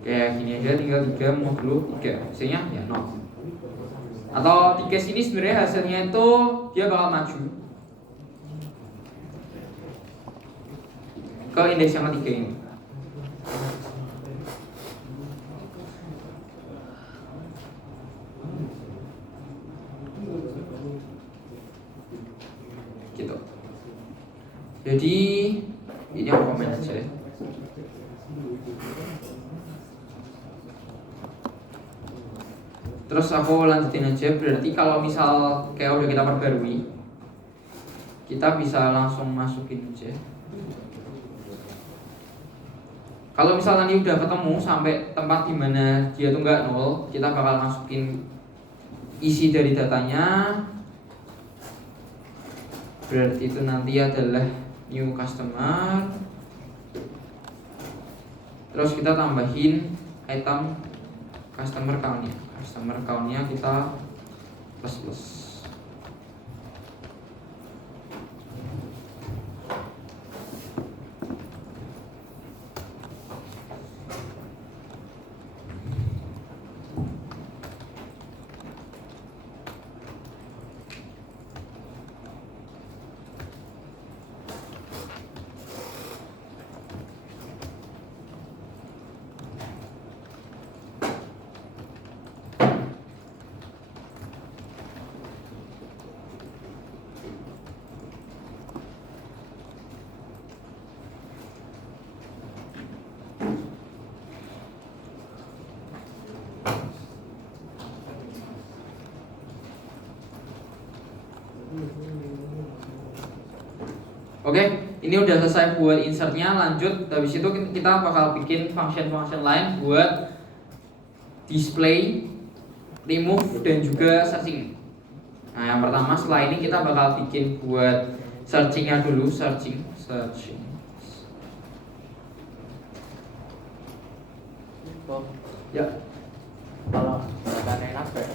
Kayak gini aja, tinggal 3 modulo 3. Hasilnya ya 0. Atau di case ini sebenarnya hasilnya itu dia bakal maju ke indeks yang ketiga ini. Gitu. Jadi ini aku komen aja ya. Terus aku lanjutin aja, berarti kalau misal kayak udah kita perbarui, kita bisa langsung masukin aja. Kalau misal nanti udah ketemu sampai tempat dimana dia tuh nggak nol, kita bakal masukin isi dari datanya. Berarti itu nanti adalah new customer. Terus kita tambahin item customer count-nya. Customer count-nya kita plus. Oke, ini udah selesai buat insertnya. Lanjut, habis itu kita bakal bikin function-function lain buat display, remove, dan juga searching. Nah, yang pertama setelah ini kita bakal bikin buat searchingnya dulu, searching. Ya. Kalau datanya enak ya?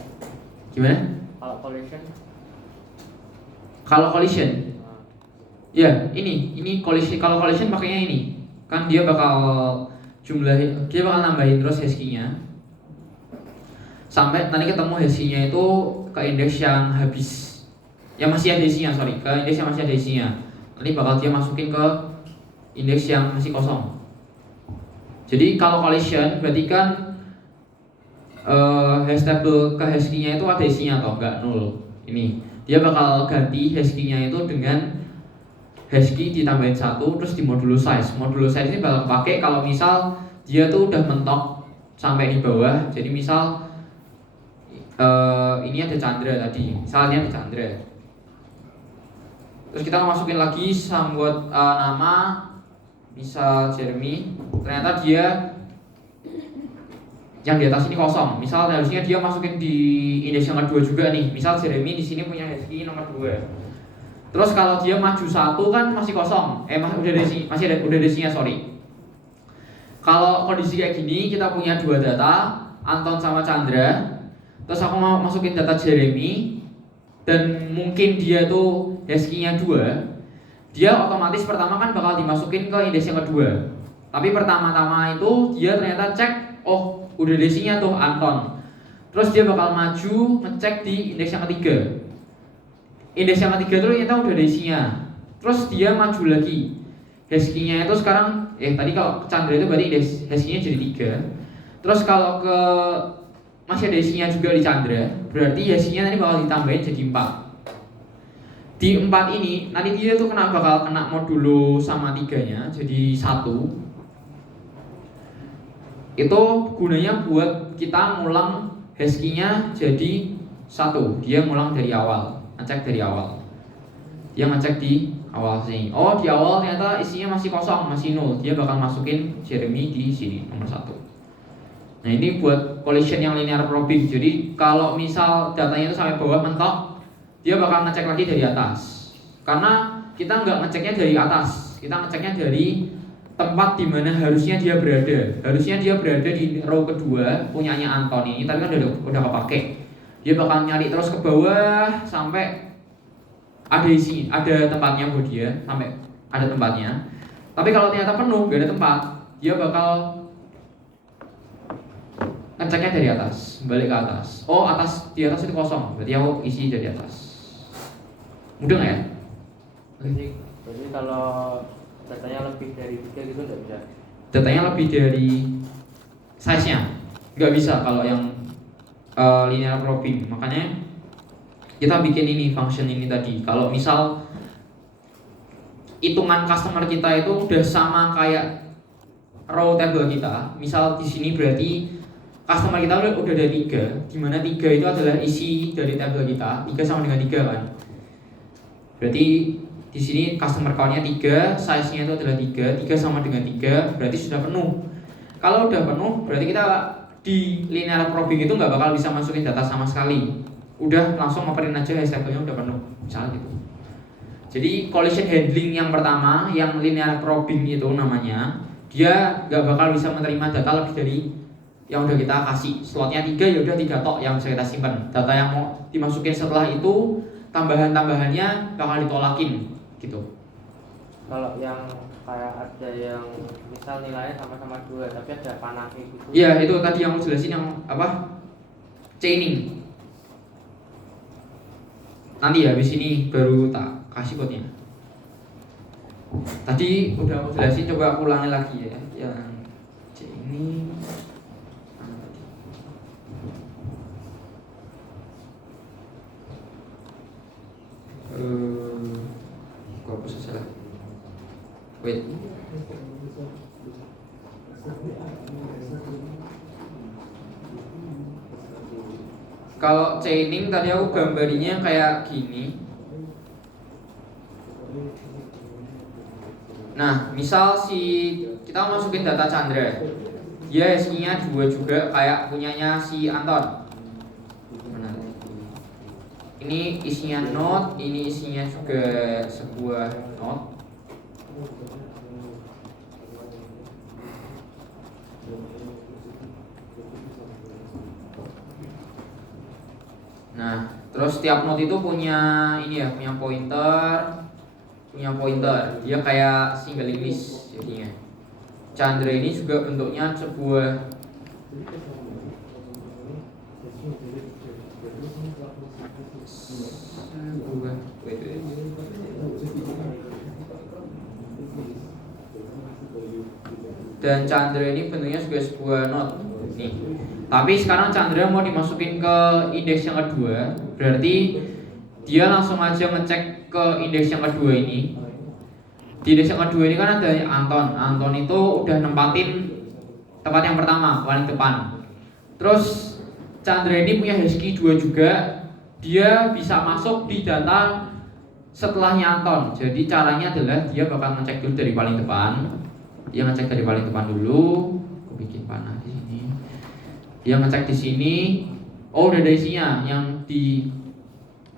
Gimana? Kalau collision? Kalau collision, ya ini collision. Kalau collision pakainya ini, kan dia bakal dia bakal nambahin terus hash key-nya sampai nanti ketemu hash key-nya itu ke indeks yang habis, yang masih ada isinya, ke indeks yang masih ada isinya. Nanti bakal dia masukin ke indeks yang masih kosong. Jadi kalau collision berarti kan hash table ke hash key-nya itu ada isinya atau enggak, nol. Ini dia bakal ganti hash key-nya itu dengan hash key ditambahin 1 terus di modulo size. Modulo size ini bakal pakai kalau misal dia tuh udah mentok sampai di bawah. Jadi misal ini ada Chandra tadi, misalnya ada Chandra. Terus kita masukin lagi buat nama, misal Jeremy. Ternyata dia yang di atas ini kosong. Misal harusnya dia masukin di indeks yang kedua juga nih. Misal Jeremy di sini punya key nomor 2. Terus kalau dia maju 1 kan masih kosong. Masih ada udah desinya, sorry. Kalau kondisi kayak gini, kita punya 2 data, Anton sama Chandra. Terus aku mau masukin data Jeremy dan mungkin dia tuh key-nya 2. Dia otomatis pertama kan bakal dimasukin ke indeks yang kedua. Tapi pertama-tama itu dia ternyata cek, oh udah desinya tuh Anton. Terus dia bakal maju ngecek di indeks yang ketiga. Indeks yang ketiga tuh ternyata udah desinya. Terus dia maju lagi. Key-nya itu sekarang tadi kalau Chandra itu berarti key-nya jadi 3. Terus kalau ke masih ada isinya juga di Chandra, berarti key-nya nanti bakal ditambahin jadi 4. Di 4 ini nanti dia tuh bakal kena modulo sama 3-nya jadi 1. Itu gunanya buat kita ngulang key-nya jadi 1. Dia ngulang dari awal, ngecek dari awal. Dia ngecek di awal sini. Oh, di awal ternyata isinya masih kosong, masih 0. Dia bakal masukin Jeremy di sini nomor 1. Nah, ini buat collision yang linear probing. Jadi kalau misal datanya itu sampai bawah mentok, dia bakal ngecek lagi dari atas. Karena kita nggak ngeceknya dari atas, kita ngeceknya dari tempat di mana harusnya dia berada. Harusnya dia berada di row kedua punyanya Anton ini, tapi kan udah kepake. Dia bakal nyari terus ke bawah sampai ada tempatnya buat dia, sampai ada tempatnya. Tapi kalau ternyata penuh, gak ada tempat, dia bakal ngeceknya dari atas, balik ke atas. Oh, di atas itu kosong, berarti aku isi dari atas. Mudah nggak ya? Jadi kalau datanya lebih dari 3 gitu nggak bisa? Datanya lebih dari size-nya nggak bisa kalau yang linear probing. Makanya kita bikin ini function ini tadi. Kalau misal hitungan customer kita itu udah sama kayak row table kita, misal di sini berarti customer kita udah ada 3, di mana 3 itu adalah isi dari tabel kita. 3 sama dengan 3 kan. Berarti di sini customer count-nya 3, size-nya itu adalah 3 sama dengan 3, berarti sudah penuh. Kalau udah penuh, berarti kita di linear probing itu nggak bakal bisa masukin data sama sekali. Udah langsung ngoperin aja hash table-nya udah penuh, misalnya gitu. Jadi collision handling yang pertama, yang linear probing itu namanya, dia nggak bakal bisa menerima data lebih dari yang udah kita kasih. Slotnya 3, ya udah 3 tok yang bisa kita simpan. Data yang mau dimasukin setelah itu, tambahan-tambahannya bakal ditolakin gitu. Kalau yang kayak ada yang misal nilainya sama-sama 2 tapi ada panahnya gitu. Iya, itu tadi yang mau jelasin yang apa? Chaining. Nanti ya habis ini baru tak kasih kodenya. Tadi udah mau jelasin, coba aku ulangi lagi ya. Yang chaining gua hapus aja lah. Wait. Kalau chaining tadi aku gambarinya kayak gini. Nah, misal kita masukin data Chandra. Dia isinya 2 juga kayak punyanya si Anton. Ini isinya note, ini isinya juga sebuah note. Nah, terus setiap note itu punya ini ya, punya pointer. Dia kayak singling list jadinya. Chandra ini juga bentuknya sebuah dan Chandra ini bentuknya juga sebuah note nih. Tapi sekarang Chandra mau dimasukin ke indeks yang kedua, berarti dia langsung aja ngecek ke indeks yang kedua ini. Di indeks yang kedua ini kan ada Anton. Anton itu udah nempatin tempat yang pertama paling depan. Terus Chandra ini punya hash key 2 juga. Dia bisa masuk di data setelahnya Anton. Jadi caranya adalah dia bakal ngecek dulu dari paling depan. Dia ngecek dari paling depan dulu. Aku bikin panah di sini. Dia ngecek di sini. Oh, udah ada isinya yang di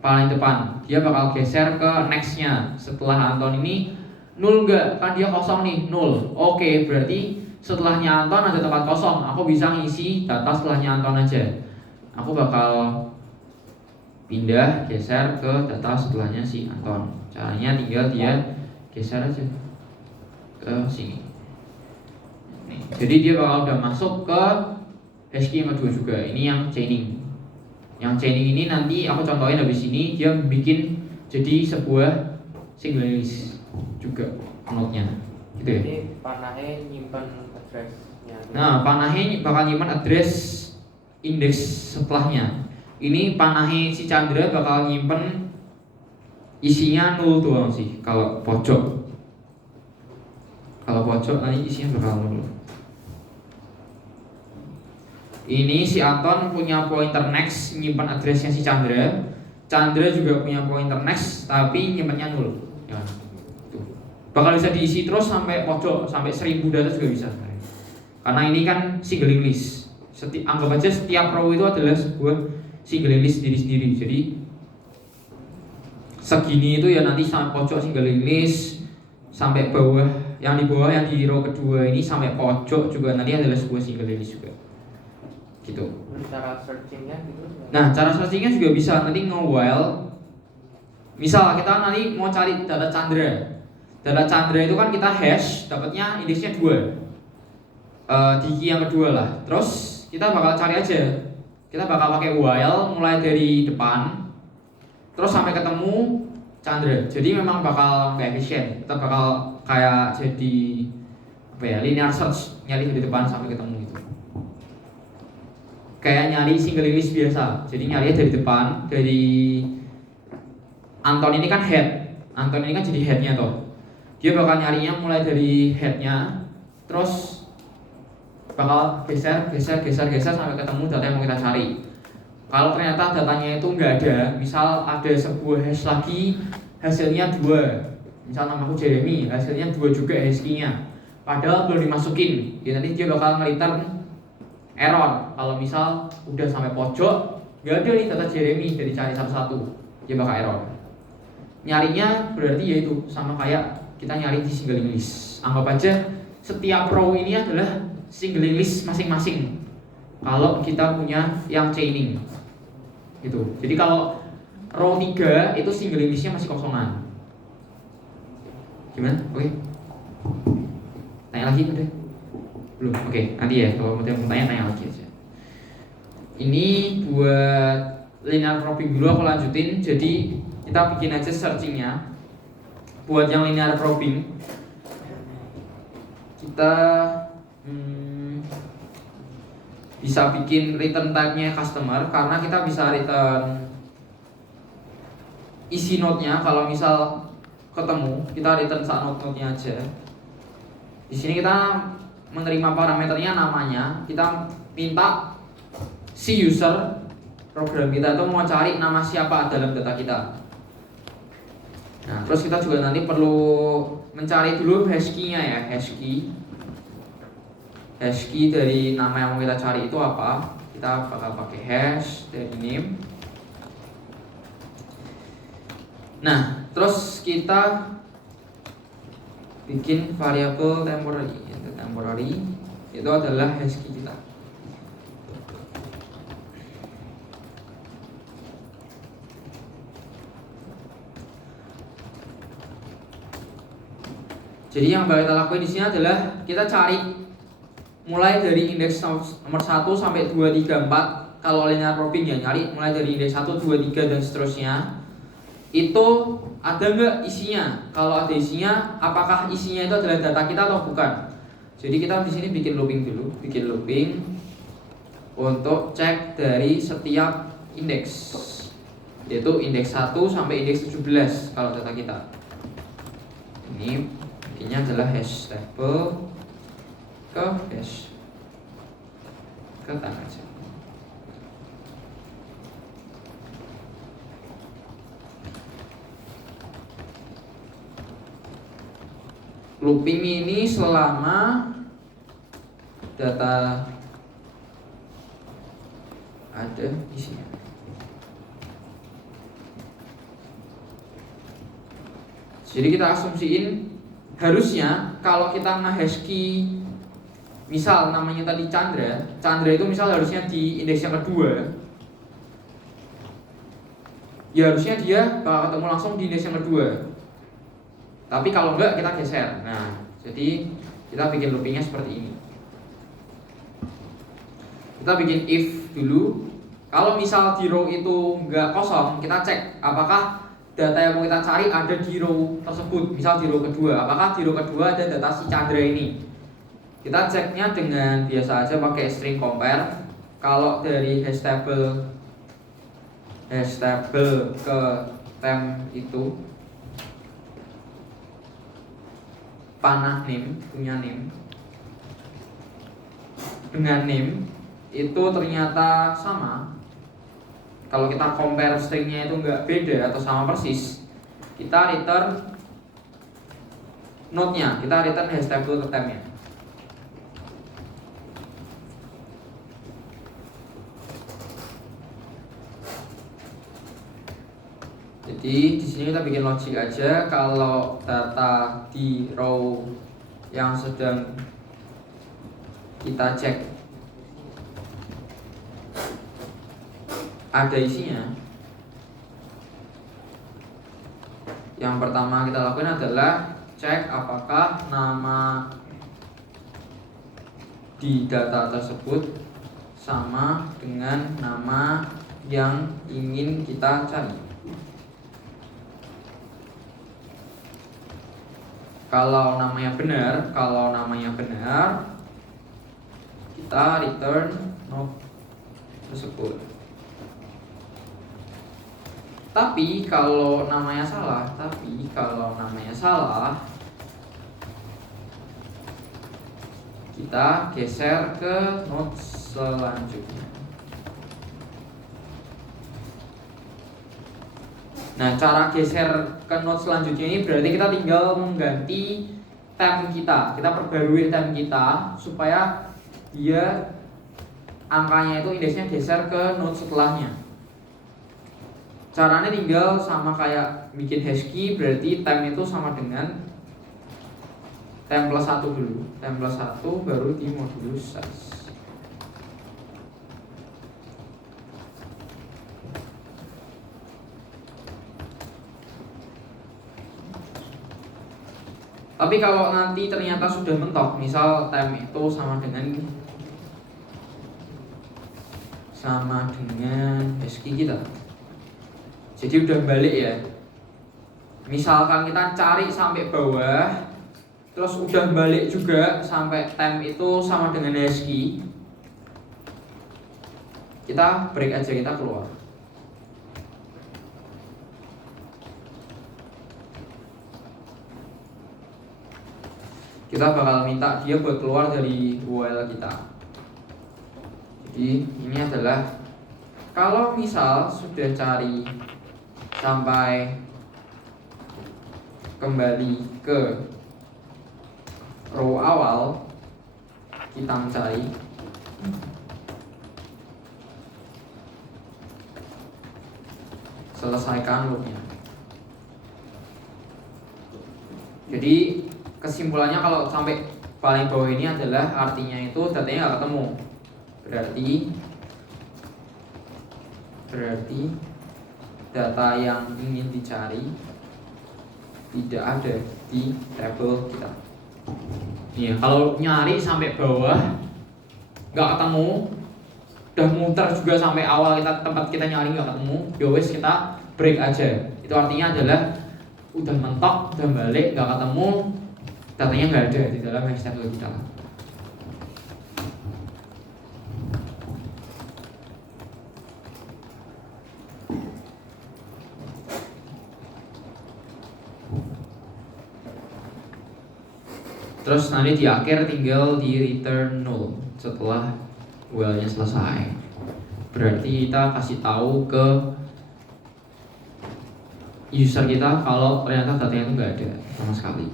paling depan. Dia bakal geser ke nextnya. Setelah Anton ini nol enggak? Kan dia kosong nih, nol. Oke, berarti setelahnya Anton ada tempat kosong. Aku bisa ngisi data setelahnya Anton aja. Aku bakal pindah, geser ke data setelahnya si Anton. Caranya tinggal dia geser aja ke sini. Nih, jadi dia bakal udah masuk ke hash key yang kedua juga. Ini yang chaining. Yang chaining ini nanti aku contohin habis ini. Dia bikin jadi sebuah single list juga node-nya. Gitu ya. Jadi panahnya nyimpen address-nya. Nah, panahnya bakal nyimpen address indeks setelahnya. Ini panahnya si Chandra bakal nyimpen isinya 0 doang sih kalau pojok. Kalau pojok nanti isinya bakal 0. Ini si Anton punya pointer next nyimpen addressnya si Chandra. Chandra juga punya pointer next tapi nyimpennya 0. Ya. Tuh. Bakal bisa diisi terus sampai pojok, sampai 1000 data juga bisa. Karena ini kan singling list. Anggap aja setiap row itu adalah sebuah single list sendiri-sendiri. Jadi segini itu ya nanti sampai pojok single list, sampai bawah yang di bawah yang di row kedua ini sampai pojok juga nanti adalah sebuah single list juga. Gitu. Cara searchingnya gitu. Nah, cara searchingnya juga bisa nanti nge-while. Misal kita nanti mau cari data Chandra. Data Chandra itu kan kita hash, dapatnya indeksnya 2. Di key yang kedua lah. Terus kita bakal cari aja. Kita bakal pakai while mulai dari depan terus sampai ketemu Chandra. Jadi memang bakal nggak efisien. Kita bakal kayak jadi apa ya, linear search, nyari dari depan sampai ketemu gitu. Kayak nyari single list biasa. Jadi nyari dari depan, dari Anton ini kan head. Anton ini kan jadi headnya toh. Dia bakal nyarinya mulai dari headnya, terus bakal geser sampai ketemu data yang mau kita cari. Kalau ternyata datanya itu nggak ada, misal ada sebuah hash lagi, hasilnya 2. Misal namaku Jeremy, hasilnya 2 juga hash key-nya. Padahal belum dimasukin. Ya nanti dia bakal nge-return error. Kalau misal udah sampai pojok, nggak ada nih data Jeremy, jadi cari satu-satu, dia bakal error. Nyarinya berarti yaitu sama kayak kita nyari di single list. Anggap aja setiap row ini adalah single list masing-masing. Kalau kita punya yang chaining gitu. Jadi kalau row 3 itu single listnya masih kosongan. Gimana? Oke. Tanya lagi udah? Belum? Oke, nanti ya kalau mau tanya lagi aja. Ini buat linear probing dulu aku lanjutin. Jadi kita bikin aja searchingnya. Buat yang linear probing kita bisa bikin return type-nya customer karena kita bisa return isi node-nya. Kalau misal ketemu, kita return saat node-nya aja. Di sini kita menerima parameternya namanya. Kita minta si user program kita itu mau cari nama siapa dalam data kita. Nah, terus kita juga nanti perlu mencari dulu hash key-nya ya, hash key. Hash key dari nama yang mau kita cari itu apa? Kita bakal pakai hash dari name. Nah, terus kita bikin variabel temporary. Temporary itu adalah hash key kita. Jadi yang bakal kita lakuin di sini adalah kita cari mulai dari indeks nomor 1 sampai 2, 3, 4. Kalau linear probing ya nyari mulai dari indeks 1, 2, 3 dan seterusnya. Itu ada nggak isinya? Kalau ada isinya, apakah isinya itu adalah data kita atau bukan? Jadi kita di sini bikin looping dulu, bikin looping untuk cek dari setiap indeks, yaitu indeks 1 sampai indeks 17 kalau data kita. Ini adalah hash table ke hash. ke time aja. Looping ini selama data ada isinya. Jadi kita asumsiin harusnya kalau kita nge-hash key, misal namanya tadi Chandra itu misal harusnya di indeks yang kedua, ya harusnya dia bakal ketemu langsung di indeks yang kedua. Tapi kalau enggak kita geser. Nah, jadi kita bikin loopingnya seperti ini. Kita bikin if dulu. Kalau misal di row itu enggak kosong, kita cek apakah data yang mau kita cari ada di row tersebut. Misal di row kedua, apakah di row kedua ada data si Chandra ini. Kita ceknya dengan biasa aja pakai string compare. Kalau dari hash table ke temp itu panah name, punya name dengan name itu ternyata sama. Kalau kita compare stringnya itu enggak beda atau sama persis, kita return node-nya, kita return hash table ke temp-nya. Jadi di sini kita bikin logic aja. Kalau data di row yang sedang kita cek ada isinya, yang pertama kita lakukan adalah cek apakah nama di data tersebut sama dengan nama yang ingin kita cari. Kalau namanya benar, kita return node tersebut. Tapi kalau namanya salah, kita geser ke node selanjutnya. Nah, cara geser ke node selanjutnya ini berarti kita tinggal mengganti temp kita. Kita perbarui temp kita supaya dia angkanya itu indeksnya geser ke node setelahnya. Caranya tinggal sama kayak bikin hash key, berarti temp itu sama dengan temp plus 1 dulu. Temp plus 1 baru di modulus size. Tapi kalau nanti ternyata sudah mentok, misal temp itu sama dengan hash key kita, jadi udah balik ya. Misalkan kita cari sampai bawah, terus udah balik juga sampai temp itu sama dengan hash key, kita break aja, kita keluar. Kita bakal minta dia buat keluar dari while kita. Jadi ini adalah kalau misal sudah cari sampai kembali ke row awal, kita mencari, selesaikan loopnya. Jadi kesimpulannya kalau sampai paling bawah ini adalah artinya itu datanya nggak ketemu. Berarti data yang ingin dicari tidak ada di table kita. Iya, kalau nyari sampai bawah nggak ketemu, udah muter juga sampai awal tempat kita nyari nggak ketemu, ya wes kita break aja. Itu artinya adalah udah mentok, udah balik nggak ketemu, datanya nggak ada di dalam hash table kita. Terus nanti di akhir tinggal di return null setelah while-nya selesai. Berarti kita kasih tahu ke user kita kalau ternyata datanya itu nggak ada sama sekali.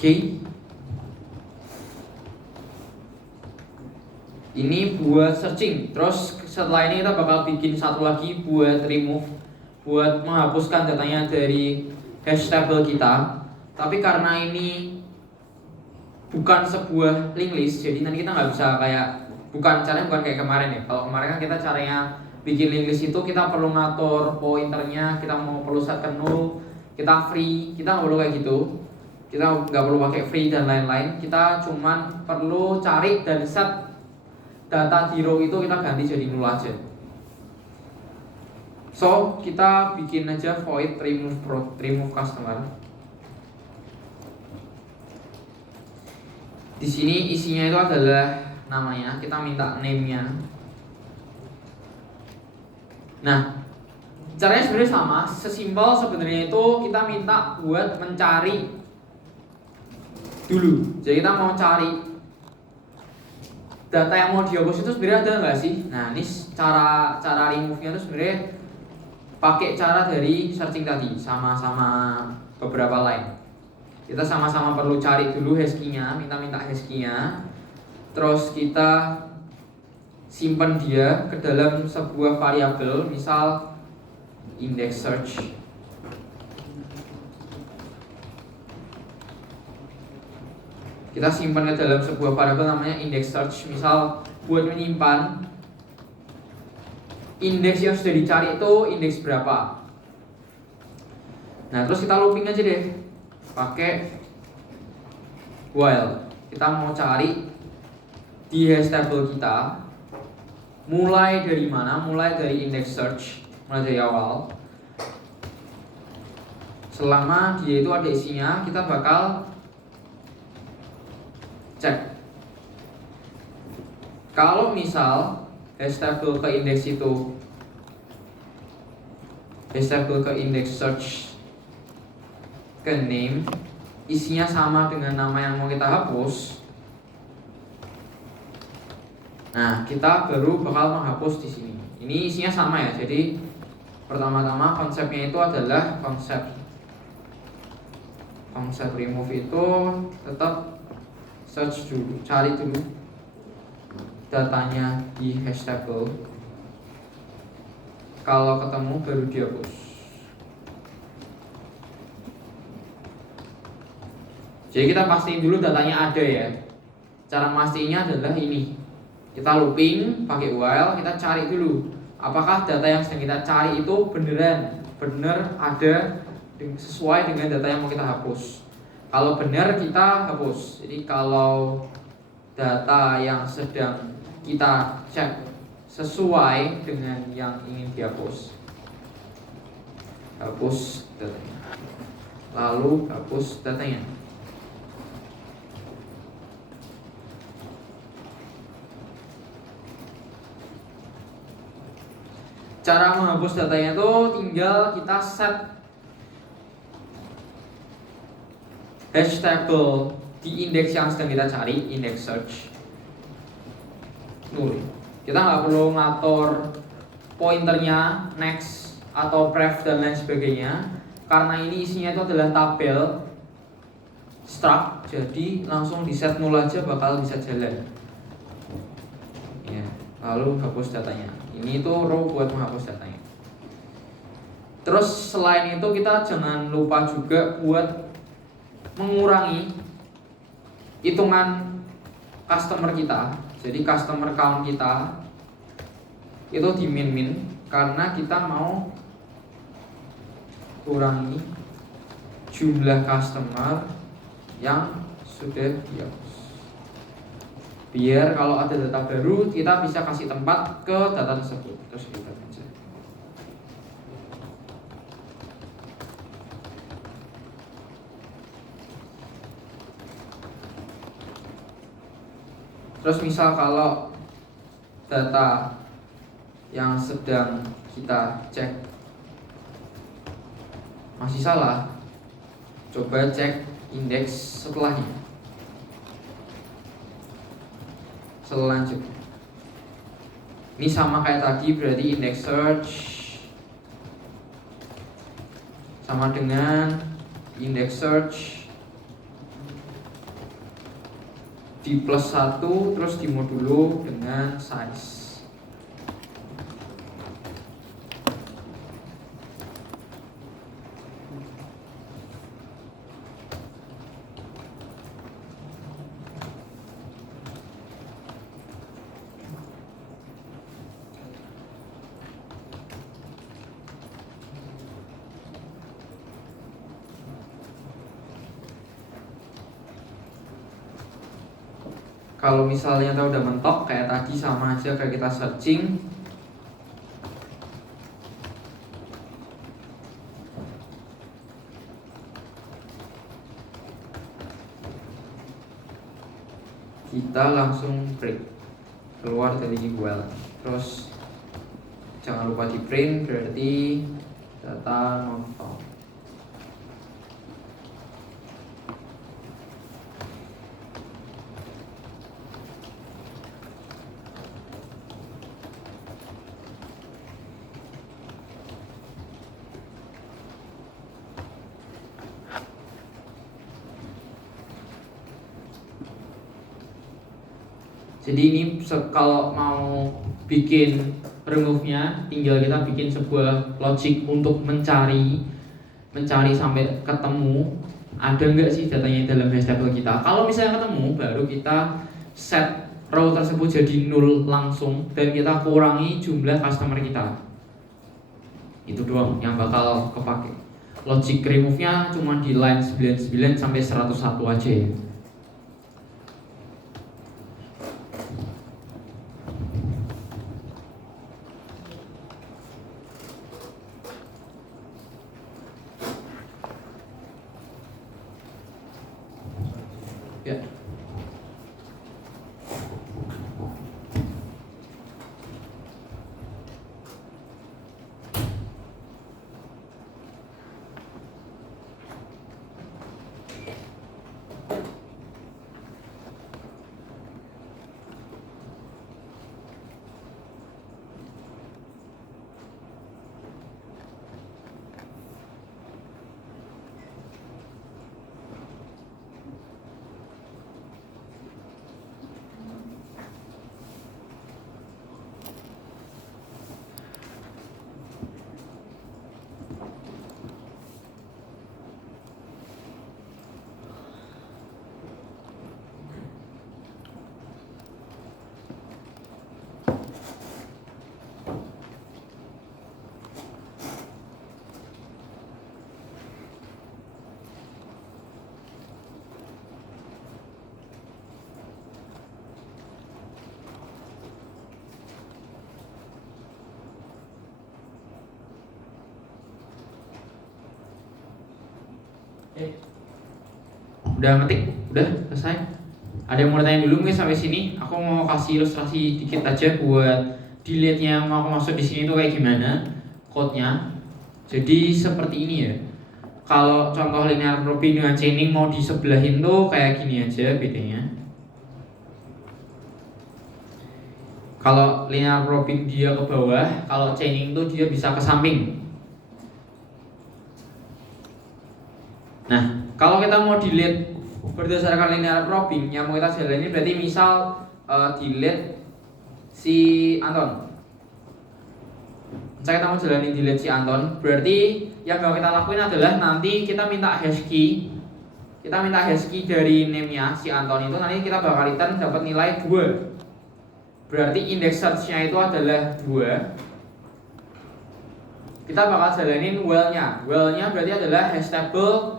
Oke. Ini buat searching. Terus setelah ini kita bakal bikin satu lagi buat remove, buat menghapuskan datanya dari hash table kita. Tapi karena ini bukan sebuah link list, jadi nanti kita nggak bisa kayak caranya bukan kayak kemarin ya. Kalau kemarin kan kita caranya bikin link list itu kita perlu ngatur pointernya, kita mau perlu set ke null, kita free, kita nggak perlu kayak gitu. Kita nggak perlu pakai free dan lain-lain. Kita cuman perlu cari dan set data di row itu kita ganti jadi null aja. So kita bikin aja void remove customer. Di sini isinya itu adalah namanya. Kita minta name-nya. Nah, caranya sebenarnya sama. Sesimpel sebenarnya itu kita minta buat mencari dulu. Jadi kita mau cari data yang mau dihapus itu sebenarnya ada nggak sih? Nah, ini cara remove-nya itu sebenarnya pakai cara dari searching tadi, sama-sama beberapa line. Kita sama-sama perlu cari dulu hash key-nya, minta hash key-nya. Terus kita simpan dia ke dalam sebuah variabel, misal index search. Kita simpan ke dalam sebuah variabel namanya index search. Misal buat menyimpan indeks yang sudah dicari itu indeks berapa. Nah, terus kita looping aja deh pakai while. Kita mau cari di hash table kita mulai dari mana? Mulai dari index search, mulai dari awal. Selama dia itu ada isinya, kita bakal cek. Kalau misal hash table ke index itu, hash table ke index search ke name isinya sama dengan nama yang mau kita hapus, nah kita baru bakal menghapus di sini. Ini isinya sama ya. Jadi pertama-tama konsepnya itu adalah konsep remove itu tetap search dulu, cari dulu datanya di hash table. Kalau ketemu baru dihapus. Jadi kita pastiin dulu datanya ada ya. Cara memastinya adalah ini. Kita looping pakai while, kita cari dulu apakah data yang sedang kita cari itu benar ada sesuai dengan data yang mau kita hapus. Kalau benar kita hapus. Jadi kalau data yang sedang kita cek sesuai dengan yang ingin dihapus, hapus datanya. Lalu hapus datanya. Cara menghapus datanya itu tinggal kita set hash table di indeks yang sedang kita cari, index search null. Kita nggak perlu ngatur pointernya, next atau pref dan lain sebagainya, karena ini isinya itu adalah tabel struct, jadi langsung di set null aja bakal bisa jalan ya. Lalu hapus datanya. Ini itu row buat menghapus datanya. Terus selain itu kita jangan lupa juga buat mengurangi hitungan customer kita. Jadi customer count kita itu di min karena kita mau kurangi jumlah customer yang sudah dihapus. Biar kalau ada data baru kita bisa kasih tempat ke data tersebut. Terus kita baca. Terus misal kalau data yang sedang kita cek masih salah, coba cek indeks setelahnya. Selanjutnya, ini sama kayak tadi, berarti indeks search sama dengan indeks search di plus 1 terus dimodulo dengan size. Kalau misalnya kita udah mentok kayak tadi, sama aja kayak kita searching. Kita langsung print keluar dari well. Terus jangan lupa di print, berarti data non found. Jadi ini kalau mau bikin remove-nya, tinggal kita bikin sebuah logic untuk mencari sampai ketemu ada nggak sih datanya dalam hash table kita. Kalau misalnya ketemu, baru kita set row tersebut jadi null langsung dan kita kurangi jumlah customer kita. Itu doang yang bakal kepake. Logic remove-nya cuma di line 99 sampai 101 aja ya. Ya. Udah ngetik? Udah selesai? Ada yang mau tanya dulu mungkin sampai sini? Aku mau kasih ilustrasi dikit aja buat delete-nya mau aku masuk di sini tuh kayak gimana code-nya. Jadi seperti ini ya. Kalau contoh linear grouping dengan chaining mau disebelahin tuh kayak gini aja bedanya. Kalau linear grouping dia ke bawah, kalau chaining tuh dia bisa ke samping. Nah, kalau kita mau delete berdasarkan linear grouping yang mau kita jalani, berarti misal delete si Anton. Misalnya kita mau jalani delete si Anton, berarti yang bakal kita lakuin adalah nanti kita minta hash key. Kita minta hash key dari name-nya si Anton itu, nanti kita bakal return dapat nilai 2. Berarti index search-nya itu adalah 2. Kita bakal jalanin well-nya. Well-nya berarti adalah hash table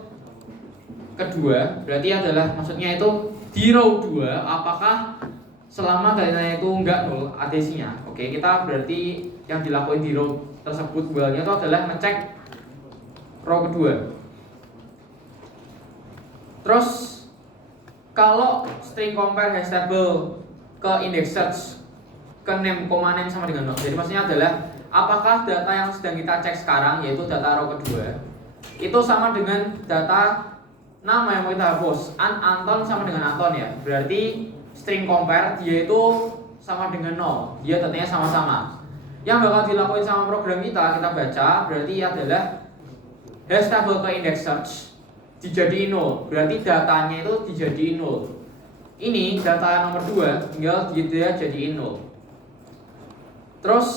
kedua, berarti adalah maksudnya itu di row 2 apakah selama datanya itu enggak null adesinya. Oke, kita berarti yang dilakuin di row tersebut well-nya itu adalah ngecek row kedua. Terus kalau string compare hash table ke index search ke name, name sama dengan 0. Jadi maksudnya adalah apakah data yang sedang kita cek sekarang, yaitu data row kedua, itu sama dengan data nama yang mau kita hapus. Anton sama dengan Anton ya. Berarti string compare dia itu sama dengan 0. Dia datanya sama-sama. Yang bakal dilakuin sama program kita baca berarti adalah hash table ke index search dijadiin 0. Berarti datanya itu dijadiin 0. Ini data nomor 2 tinggal dia jadiin 0. Terus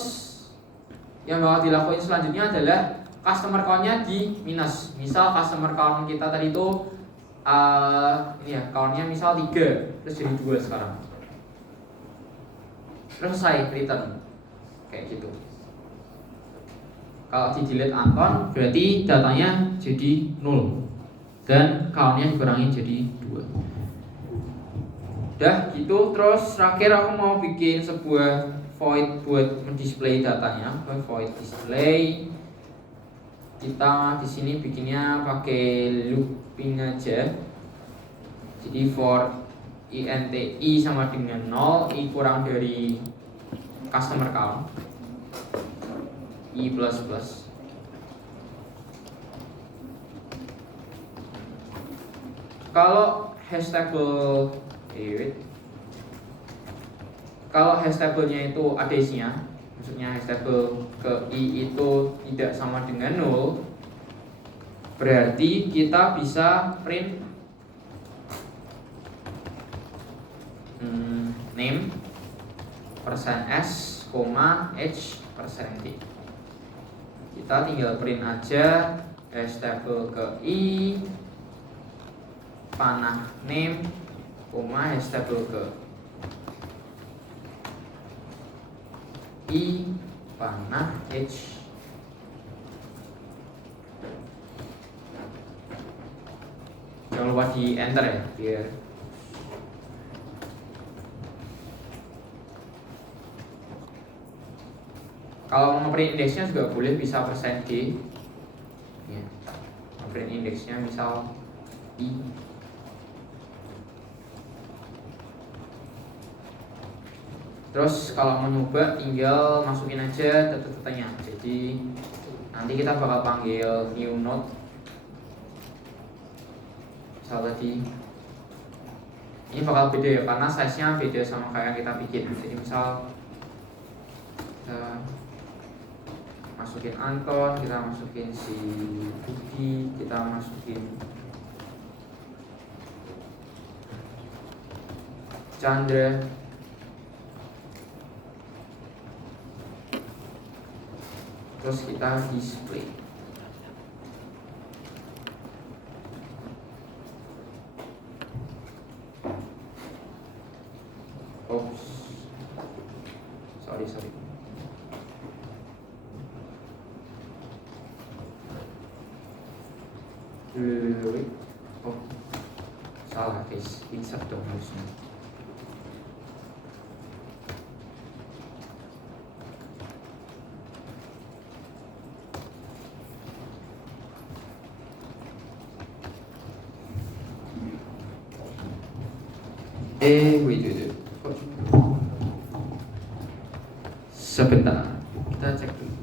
yang bakal dilakuin selanjutnya adalah customer count-nya di minus. Misal customer count kita tadi itu ini ya, count-nya misal 3 terus jadi 2 sekarang. Terus selesai return. Kayak gitu. Kalau di delete Anton berarti datanya jadi 0 dan count-nya dikurangi jadi 2. Udah gitu, terus terakhir aku mau bikin sebuah void buat mendisplay datanya. Void display. Kita di sini bikinnya pakai looping aja. Jadi for int i sama dengan 0, i kurang dari customer count, i plus plus. Kalau hash table kalau hash table-nya itu ada isinya, maksudnya hash table ke i itu tidak sama dengan 0, berarti kita bisa print name %s, h %d. Kita tinggal print aja hash table ke i panah name, hash table ke i panah h. Jangan lupa di enter ya, biar kalau mau print indeksnya juga boleh, bisa %d ya. Print indeksnya misal i. Terus kalau mau nyoba tinggal masukin aja data-datanya. Jadi nanti kita bakal panggil new node. Misal tadi ini bakal beda ya, karena size-nya beda sama kayak yang kita bikin. Jadi misal kita masukin Anton, kita masukin si Budi, kita masukin Chandra. Terus kita display. Oops. Sorry. Oh, salah guys. Insert dong harusnya. Wait. Sebentar, kita cek dulu.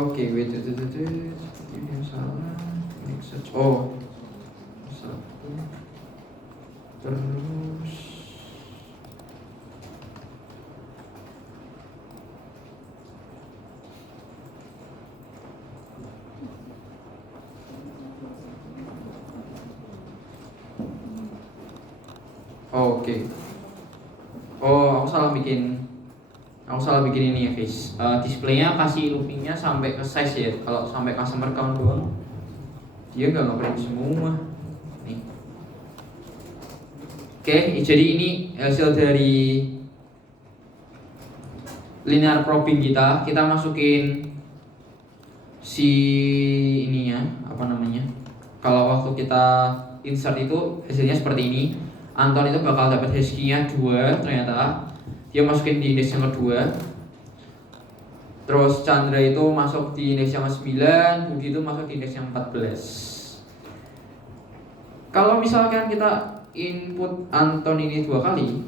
Oke, wait, ini yang salah. Ini search. Oh, satu. Terus oke. Oh, aku salah bikin ini ya guys. Displaynya kasih loopingnya sampai ke size ya. Kalau sampai customer count doang, dia nggak ngeprint semua. Nih. Oke, jadi ini hasil dari linear probing kita. Kita masukin si ininya, apa namanya? Kalau waktu kita insert itu hasilnya seperti ini. Anton itu bakal dapat hash key-nya 2 ternyata. Dia masukin di indeks yang kedua. Terus Chandra itu masuk di indeks yang ke-9, Budi itu masuk di indeks yang 14. Kalau misalkan kita input Anton ini 2 kali,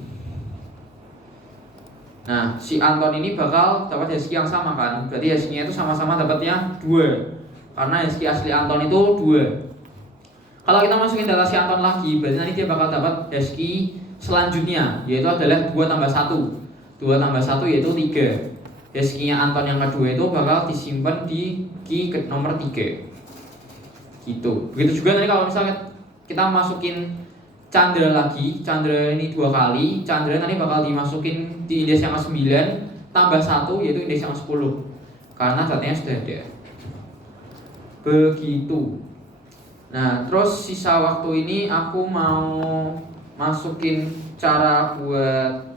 nah si Anton ini bakal dapat hash key yang sama kan. Berarti hash key-nya itu sama-sama dapatnya 2. Karena hash key asli Anton itu 2. Kalau kita masukin data si Anton lagi, berarti nanti dia bakal dapat hash key selanjutnya, yaitu adalah 2 tambah 1. 2 tambah 1 yaitu 3. Hash key-nya Anton yang kedua itu bakal disimpan di key ke nomor 3. Gitu. Begitu juga nanti kalau misalnya kita masukin Chandra lagi, Chandra ini 2 kali, Chandra nanti bakal dimasukin di indeks yang ke-9 tambah 1 yaitu indeks yang ke-10. Karena datanya sudah ada. Begitu. Nah, terus sisa waktu ini aku mau masukin cara buat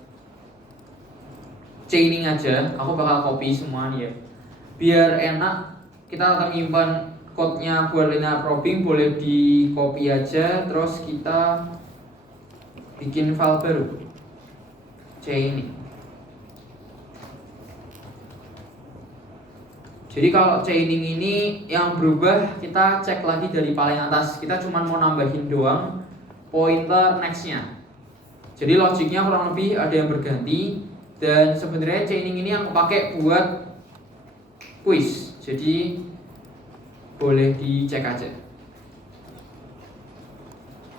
chaining aja. Aku bakal copy semua nih ya. Biar enak, kita akan menyimpan code-nya buat linear probing, boleh di copy aja. Terus kita bikin file baru, chaining. Jadi kalau chaining ini yang berubah, kita cek lagi dari paling atas. Kita cuma mau nambahin doang pointer next-nya. Jadi logiknya kurang lebih ada yang berganti. Dan sebenarnya chaining ini aku pakai buat quiz. Jadi boleh dicek aja.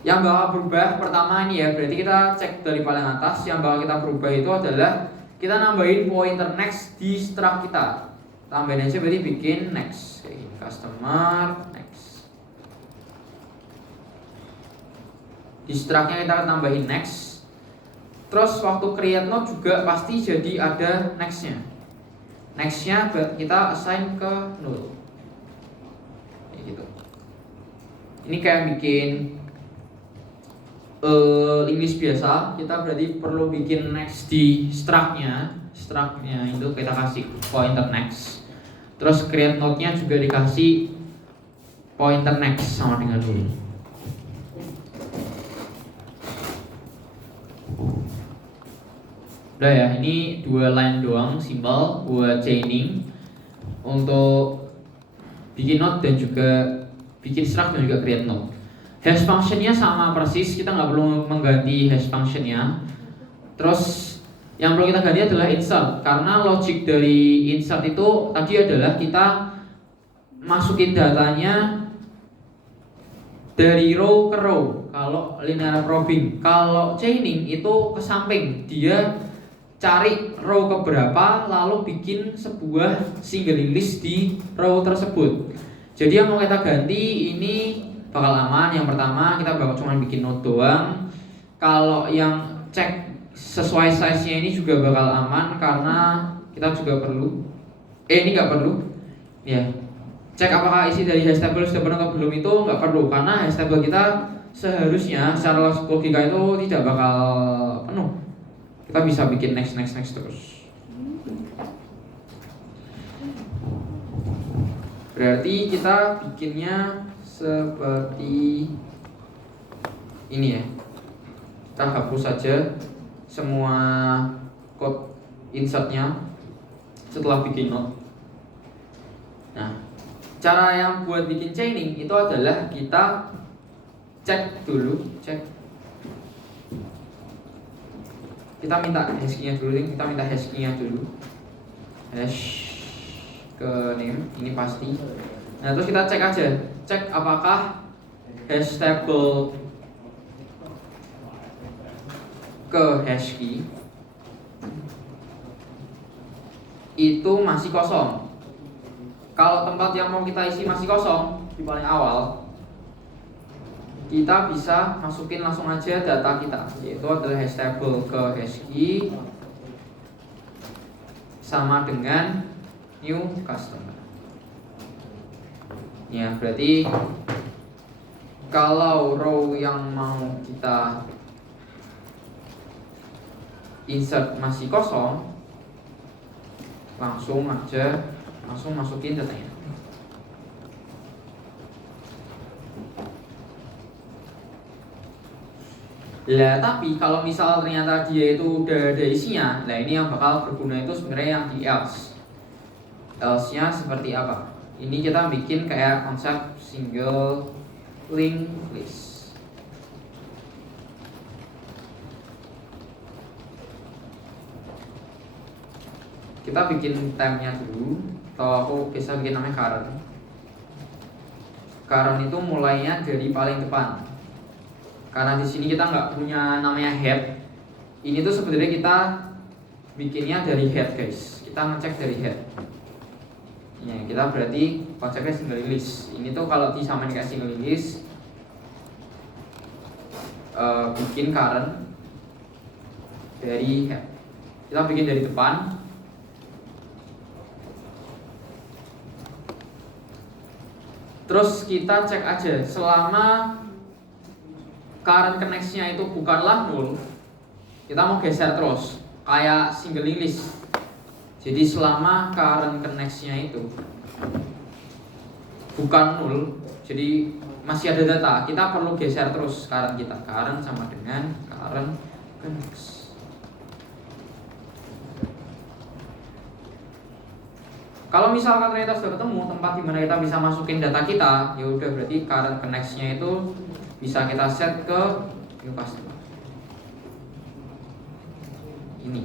Yang bakal berubah pertama ini ya, berarti kita cek dari paling atas. Yang bakal kita berubah itu adalah kita nambahin pointer next di struct kita. Tambahin aja berarti bikin next kayak gini, customer next. Di struct-nya kita akan tambahin next. Terus waktu create node juga pasti jadi ada next-nya. Next-nya kita assign ke node. Kayak gitu. Ini kayak bikin English biasa, kita berarti perlu bikin next di struct-nya. Struct-nya itu kita kasih pointer next. Terus create node-nya juga dikasih pointer next sama dengan ini. Udah ya, ini 2 line doang simple buat chaining untuk bikin node dan juga bikin struct dan juga create node. Hash function-nya sama persis, kita nggak perlu mengganti hash function-nya. Terus yang perlu kita ganti adalah insert, karena logic dari insert itu tadi adalah kita masukin datanya dari row ke row. Kalau linear probing, kalau chaining itu ke samping, dia cari row keberapa lalu bikin sebuah single list di row tersebut. Jadi yang mau kita ganti ini bakal aman. Yang pertama kita bakal cuma bikin node doang. Kalau yang cek sesuai size-nya ini juga bakal aman karena kita juga perlu ini nggak perlu ya, cek apakah isi dari hash table sudah penuh atau belum itu nggak perlu, karena hash table kita seharusnya secara logika itu tidak bakal penuh. Kita bisa bikin next terus. Berarti kita bikinnya seperti ini ya. Kita hapus saja semua code insertnya setelah bikin node. Nah, cara yang buat bikin chaining itu adalah kita cek dulu, kita minta hash key-nya dulu, hash ke name, ini pasti. Nah terus kita cek aja, cek apakah hash table ke hash key itu masih kosong. Kalau tempat yang mau kita isi masih kosong di paling awal, kita bisa masukin langsung aja data kita, yaitu adalah hash table ke hash key sama dengan new customer. Ya, berarti kalau row yang mau kita insert masih kosong, langsung masukin datanya. Lah tapi kalau misal ternyata dia itu udah ada isinya, nah ini yang bakal berguna itu sebenarnya yang di else. Else-nya seperti apa? Ini kita bikin kayak konsep single link list. Kita bikin temnya dulu, atau aku bisa bikin namanya current. Current itu mulainya dari paling depan. Karena di sini kita nggak punya namanya head. Ini tuh sebenarnya kita bikinnya dari head, guys. Kita ngecek dari head. Ya, kita berarti konsepnya single list. Ini tuh kalau disamain kayak single list, bikin current dari head. Kita bikin dari depan. Terus kita cek aja selama current connection-nya itu bukanlah null, kita mau geser terus kayak single list. Jadi selama current connection-nya itu bukan null, jadi masih ada data, kita perlu geser terus current kita. Current sama dengan current connect. Kalau misalkan ternyata sudah ketemu tempat di mana kita bisa masukin data kita, ya udah berarti current connection-nya itu bisa kita set ke new customer. Ini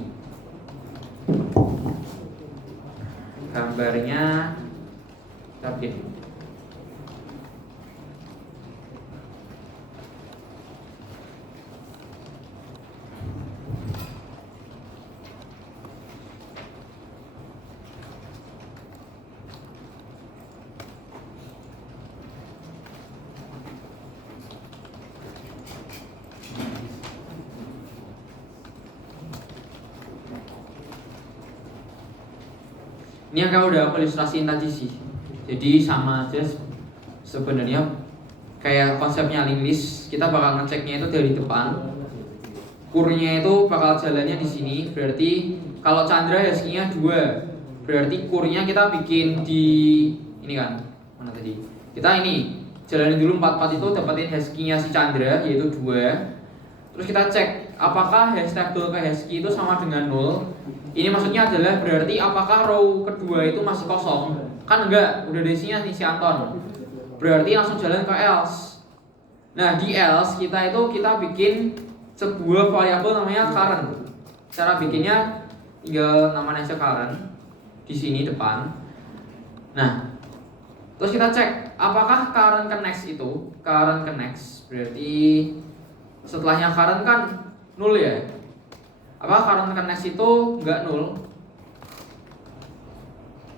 gambarnya kita bikin. Ini yang udah aku ilustrasiin tadi sih. Jadi sama aja sebenarnya kayak konsepnya link list. Kita bakal ngeceknya itu dari depan. Kurnya itu bakal jalannya di sini. Berarti kalau Chandra hash-nya 2, berarti kurnya kita bikin di ini kan. Mana tadi? Kita ini jalanin dulu 44 itu dapetin hash-nya si Chandra yaitu 2. Terus kita cek apakah hash table ke hash key itu sama dengan 0. Ini maksudnya adalah berarti apakah row kedua itu masih kosong? Kan enggak, udah ada isinya nih si Anton. Berarti langsung jalan ke else. Nah di else kita bikin sebuah variabel namanya current. Cara bikinnya tinggal namanya aja current di sini depan. Nah terus kita cek apakah current connects itu current connects berarti setelahnya current kan null ya. Apakah current connects itu enggak null?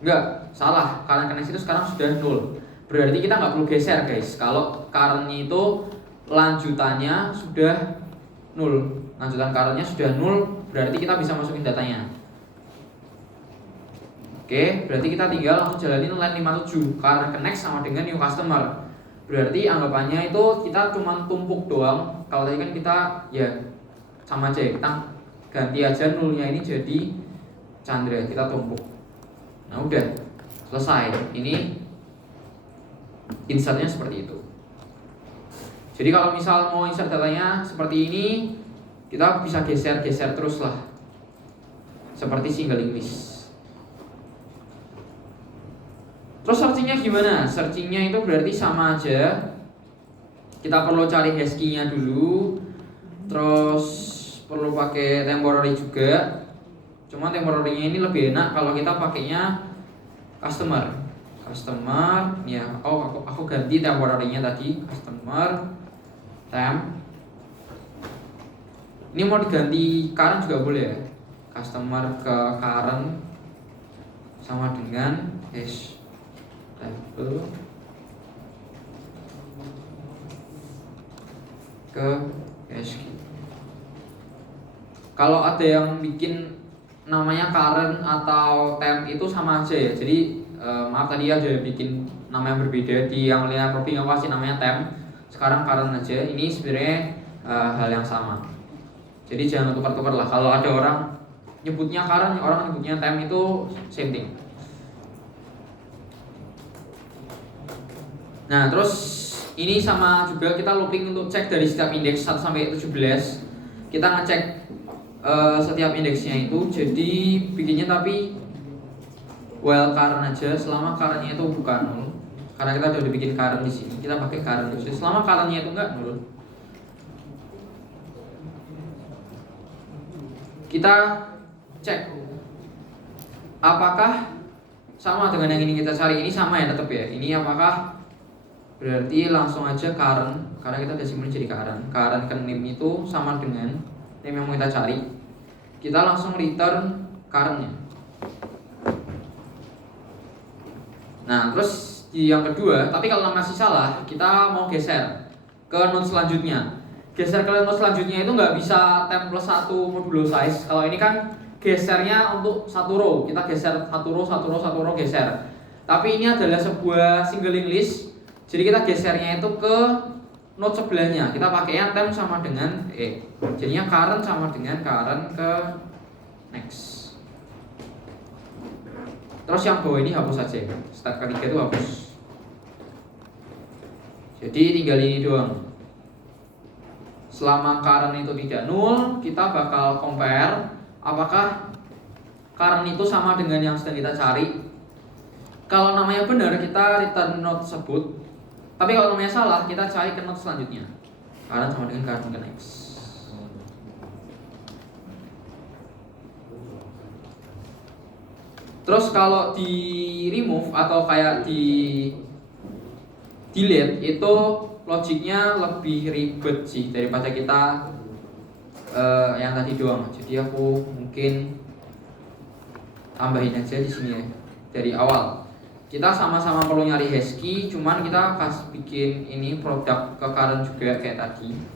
Enggak, salah. Current connects itu sekarang sudah null. Berarti kita nggak perlu geser, guys. Kalau current-nya itu lanjutannya sudah null, lanjutan current-nya sudah null, berarti kita bisa masukin datanya. Oke, berarti kita tinggal langsung jalanin line 57. Current connect sama dengan new customer. Berarti anggapannya itu kita cuma tumpuk doang. Kalau tadi kan kita ya sama aja, kita ganti aja nulnya ini jadi Chandra, kita tumpuk. Nah udah selesai. Ini insertnya seperti itu. Jadi kalau misal mau insert datanya seperti ini, kita bisa geser-geser terus lah, seperti single list. Terus searchingnya gimana? Searchingnya itu berarti sama aja. Kita perlu cari hash key-nya dulu. Terus perlu pakai temporary juga. Cuma temporary-nya ini lebih enak kalau kita pakainya customer ya. Aku ganti temporary-nya tadi, customer temp. Ini mau diganti current juga boleh ya, customer ke current sama dengan hash table ke hash key. Kalau ada yang bikin namanya current atau temp itu sama aja ya. Jadi maaf tadi ada yang bikin nama yang berbeda di yang linear programming aku kasih namanya temp, sekarang current aja. Ini sebenarnya hal yang sama. Jadi jangan tukar-tukar lah. Kalau ada orang nyebutnya current, orang nyebutnya temp, itu same thing. Nah, terus ini sama juga kita looping untuk cek dari setiap indeks 1 sampai 17. Kita ngecek setiap indeksnya itu. Jadi bikinnya tapi while current aja selama currentnya itu bukan 0. Karena kita udah bikin current di sini, kita pakai current aja. Selama currentnya itu enggak 0, kita cek apakah sama dengan yang ini kita cari. Ini sama ya tetap ya. Ini apakah berarti langsung aja current, karena kita udah simpan jadi current ke name itu sama dengan name yang mau kita cari. Kita langsung return currentnya. Nah, terus yang kedua, tapi kalau masih salah, kita mau geser ke node selanjutnya. Geser ke node selanjutnya itu nggak bisa temp plus 1 modulo size. Kalau ini kan gesernya untuk satu row, kita geser satu row geser. Tapi ini adalah sebuah singling list. Jadi kita gesernya itu ke node sebelahnya. Kita pakainya temp sama dengan jadinya current sama dengan current ke next. Terus yang bawah ini hapus saja. Step ketiga itu hapus. Jadi tinggal ini doang. Selama current itu tidak nol, kita bakal compare apakah current itu sama dengan yang sedang kita cari. Kalau namanya benar, kita return node tersebut. Tapi kalau namanya salah, kita cari ke node selanjutnya. Current sama dengan current ke next. Terus kalau di remove atau kayak di delete itu logiknya lebih ribet sih daripada kita yang tadi doang. Jadi aku mungkin tambahin aja di sini ya dari awal. Kita sama-sama perlu nyari hash key, cuman kita bikin ini produk ke current juga kayak tadi.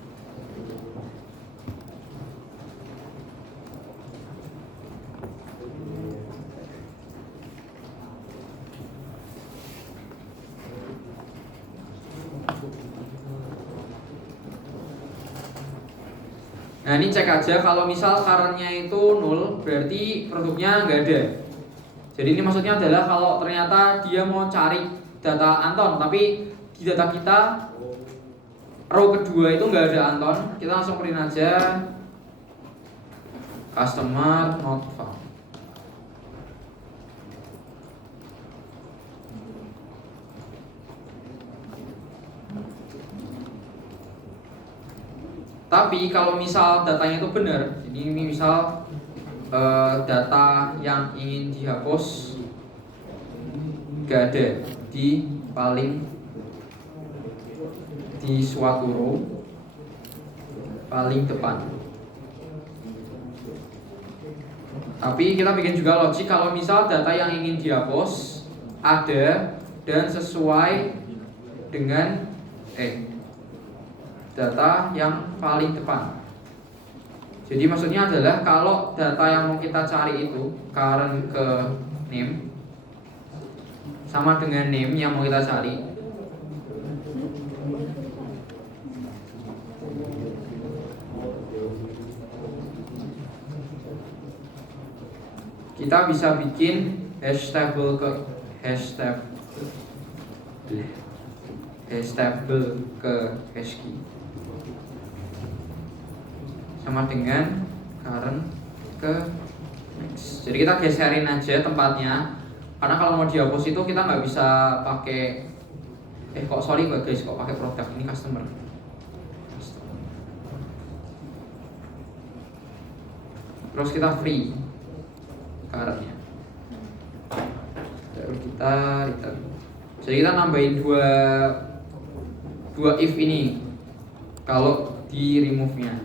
Nah, ini cek aja kalau misal currentnya itu 0, berarti produknya nggak ada. Jadi ini maksudnya adalah kalau ternyata dia mau cari data Anton, tapi di data kita row kedua itu nggak ada Anton, kita langsung print aja customer not found. Tapi kalau misal datanya itu benar, jadi ini misal data yang ingin dihapus gak ada di suatu row paling depan. Tapi kita bikin juga logik kalau misal data yang ingin dihapus ada dan sesuai dengan data yang paling depan. Jadi maksudnya adalah kalau data yang mau kita cari itu current ke name sama dengan name yang mau kita cari, kita bisa bikin hash table ke hash key sama dengan current ke next. Jadi kita geserin aja tempatnya, karena kalau mau dihapus itu kita nggak bisa pakai guys, kok pakai produk ini customer. Terus kita free currentnya. Terus kita return. Jadi kita nambahin dua if ini kalau di remove-nya.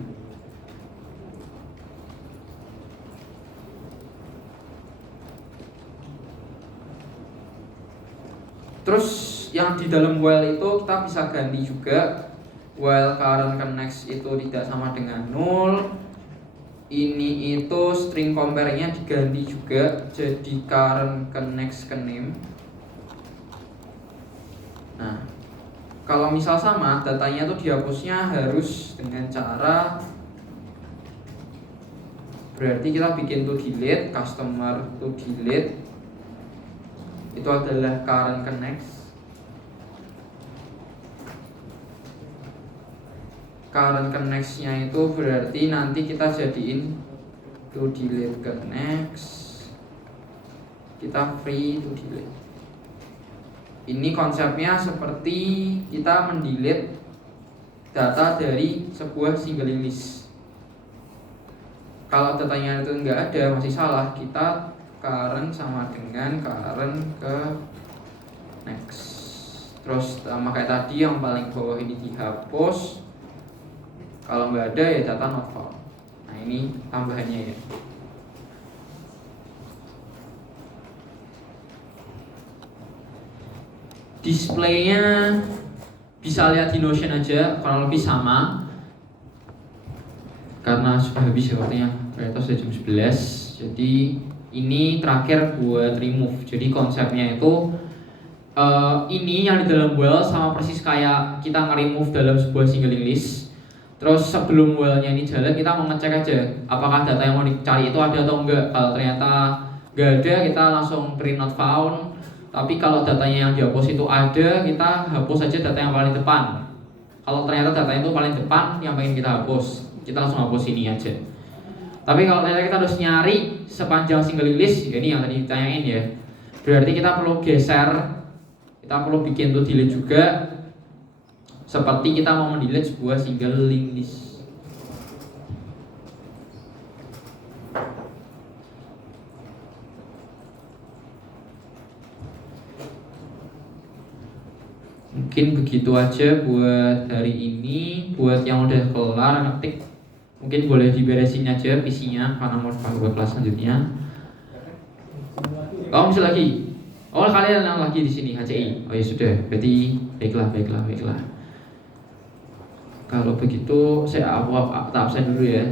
Terus yang di dalam while itu kita bisa ganti juga, while current ke next itu tidak sama dengan 0. Ini itu string compare-nya diganti juga jadi current ke next ke name. Nah, kalau misal sama, datanya tuh dihapusnya harus dengan cara, berarti kita bikin to delete, customer to delete itu adalah current ke next. Current ke next-nya itu berarti nanti kita jadiin to delete ke next, kita free to delete. Ini konsepnya seperti kita mendelete data dari sebuah singling list. Kalau datanya itu enggak ada, masih salah, kita current sama dengan current ke next. Terus sama kayak tadi yang paling bawah ini dihapus. Kalau nggak ada ya data not found. Nah ini tambahannya ya. Displaynya bisa lihat di Notion aja, kurang lebih sama. Karena sudah habis ya waktunya, ternyata sudah jam 11. Jadi ini terakhir buat remove. Jadi konsepnya itu ini yang di dalam while sama persis kayak kita nge-remove dalam sebuah singling list. Terus sebelum while-nya ini jalan, kita mau ngecek aja apakah data yang mau dicari itu ada atau enggak. Kalau ternyata enggak ada, kita langsung print not found. Tapi kalau datanya yang dihapus itu ada, kita hapus aja data yang paling depan. Kalau ternyata datanya itu paling depan yang pengen kita hapus, kita langsung hapus ini aja. Tapi kalau ternyata kita harus nyari sepanjang single list, ya ini yang tadi ditanyain ya, berarti kita perlu geser, kita perlu bikin to delete juga, seperti kita mau mendelete sebuah single link list. Mungkin begitu aja buat hari ini. Buat yang udah kelar ngetik, mungkin boleh diberesin aja PC-nya karena mau dipakai buat kelas selanjutnya. Oh, bisa lagi? Oh, kalian yang lagi di sini HCI. Oh ya sudah, berarti baiklah. Kalau begitu saya absen dulu ya.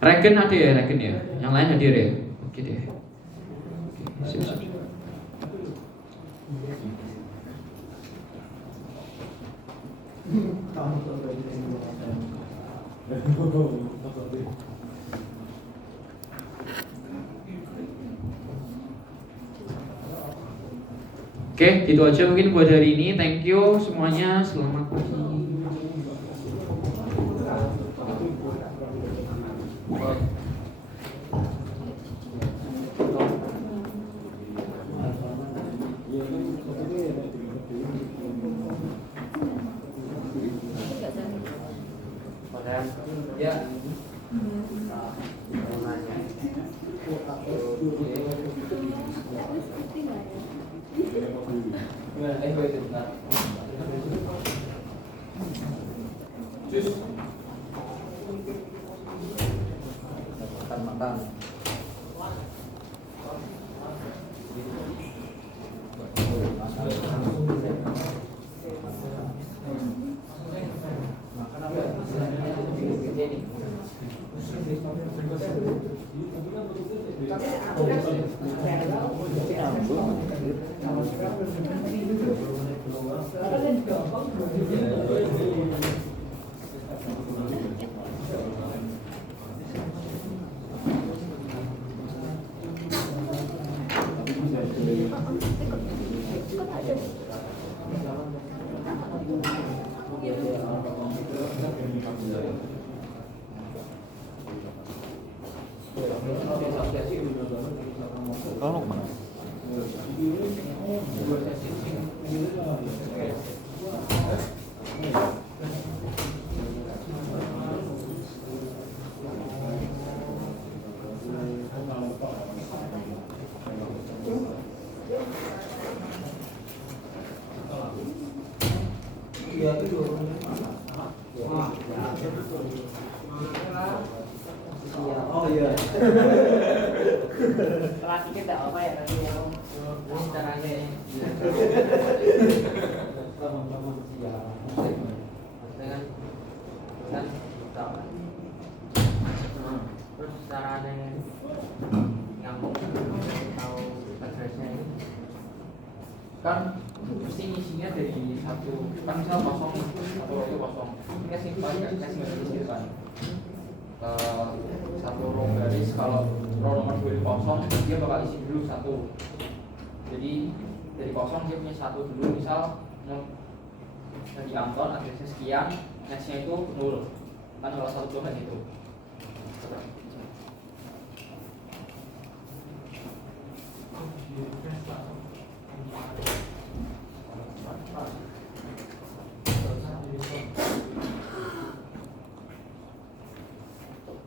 Regen ada ya, Regen ya. Yang lain hadir ya. Oke deh. Oke, siap. Oke, gitu aja mungkin buat hari ini. Thank you semuanya. Selamat pagi. Ya. Makan. Kalau mana? Oh iya. Kelas kita apa ya tadi yang caranya dengan terus caranya nyambung atau addressnya ini Kan mesti ngisinya dari satu, kan misal kosong nih, satu row itu kosong, ini kasih garis kan. Satu row garis, kalau row nomor 2 itu kosong, dia bakal isi dulu satu. Jadi dari kosong dia punya satu dulu, misal mau di Anton addressnya sekian, nextnya itu 0. Kan kalau satu domain itu.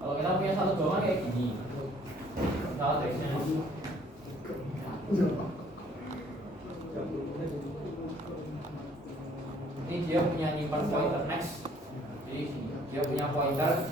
Kalau kita punya satu domain kayak gini, kalau addressnya ini dia punya nyimpan pointer next, jadi dia punya pointer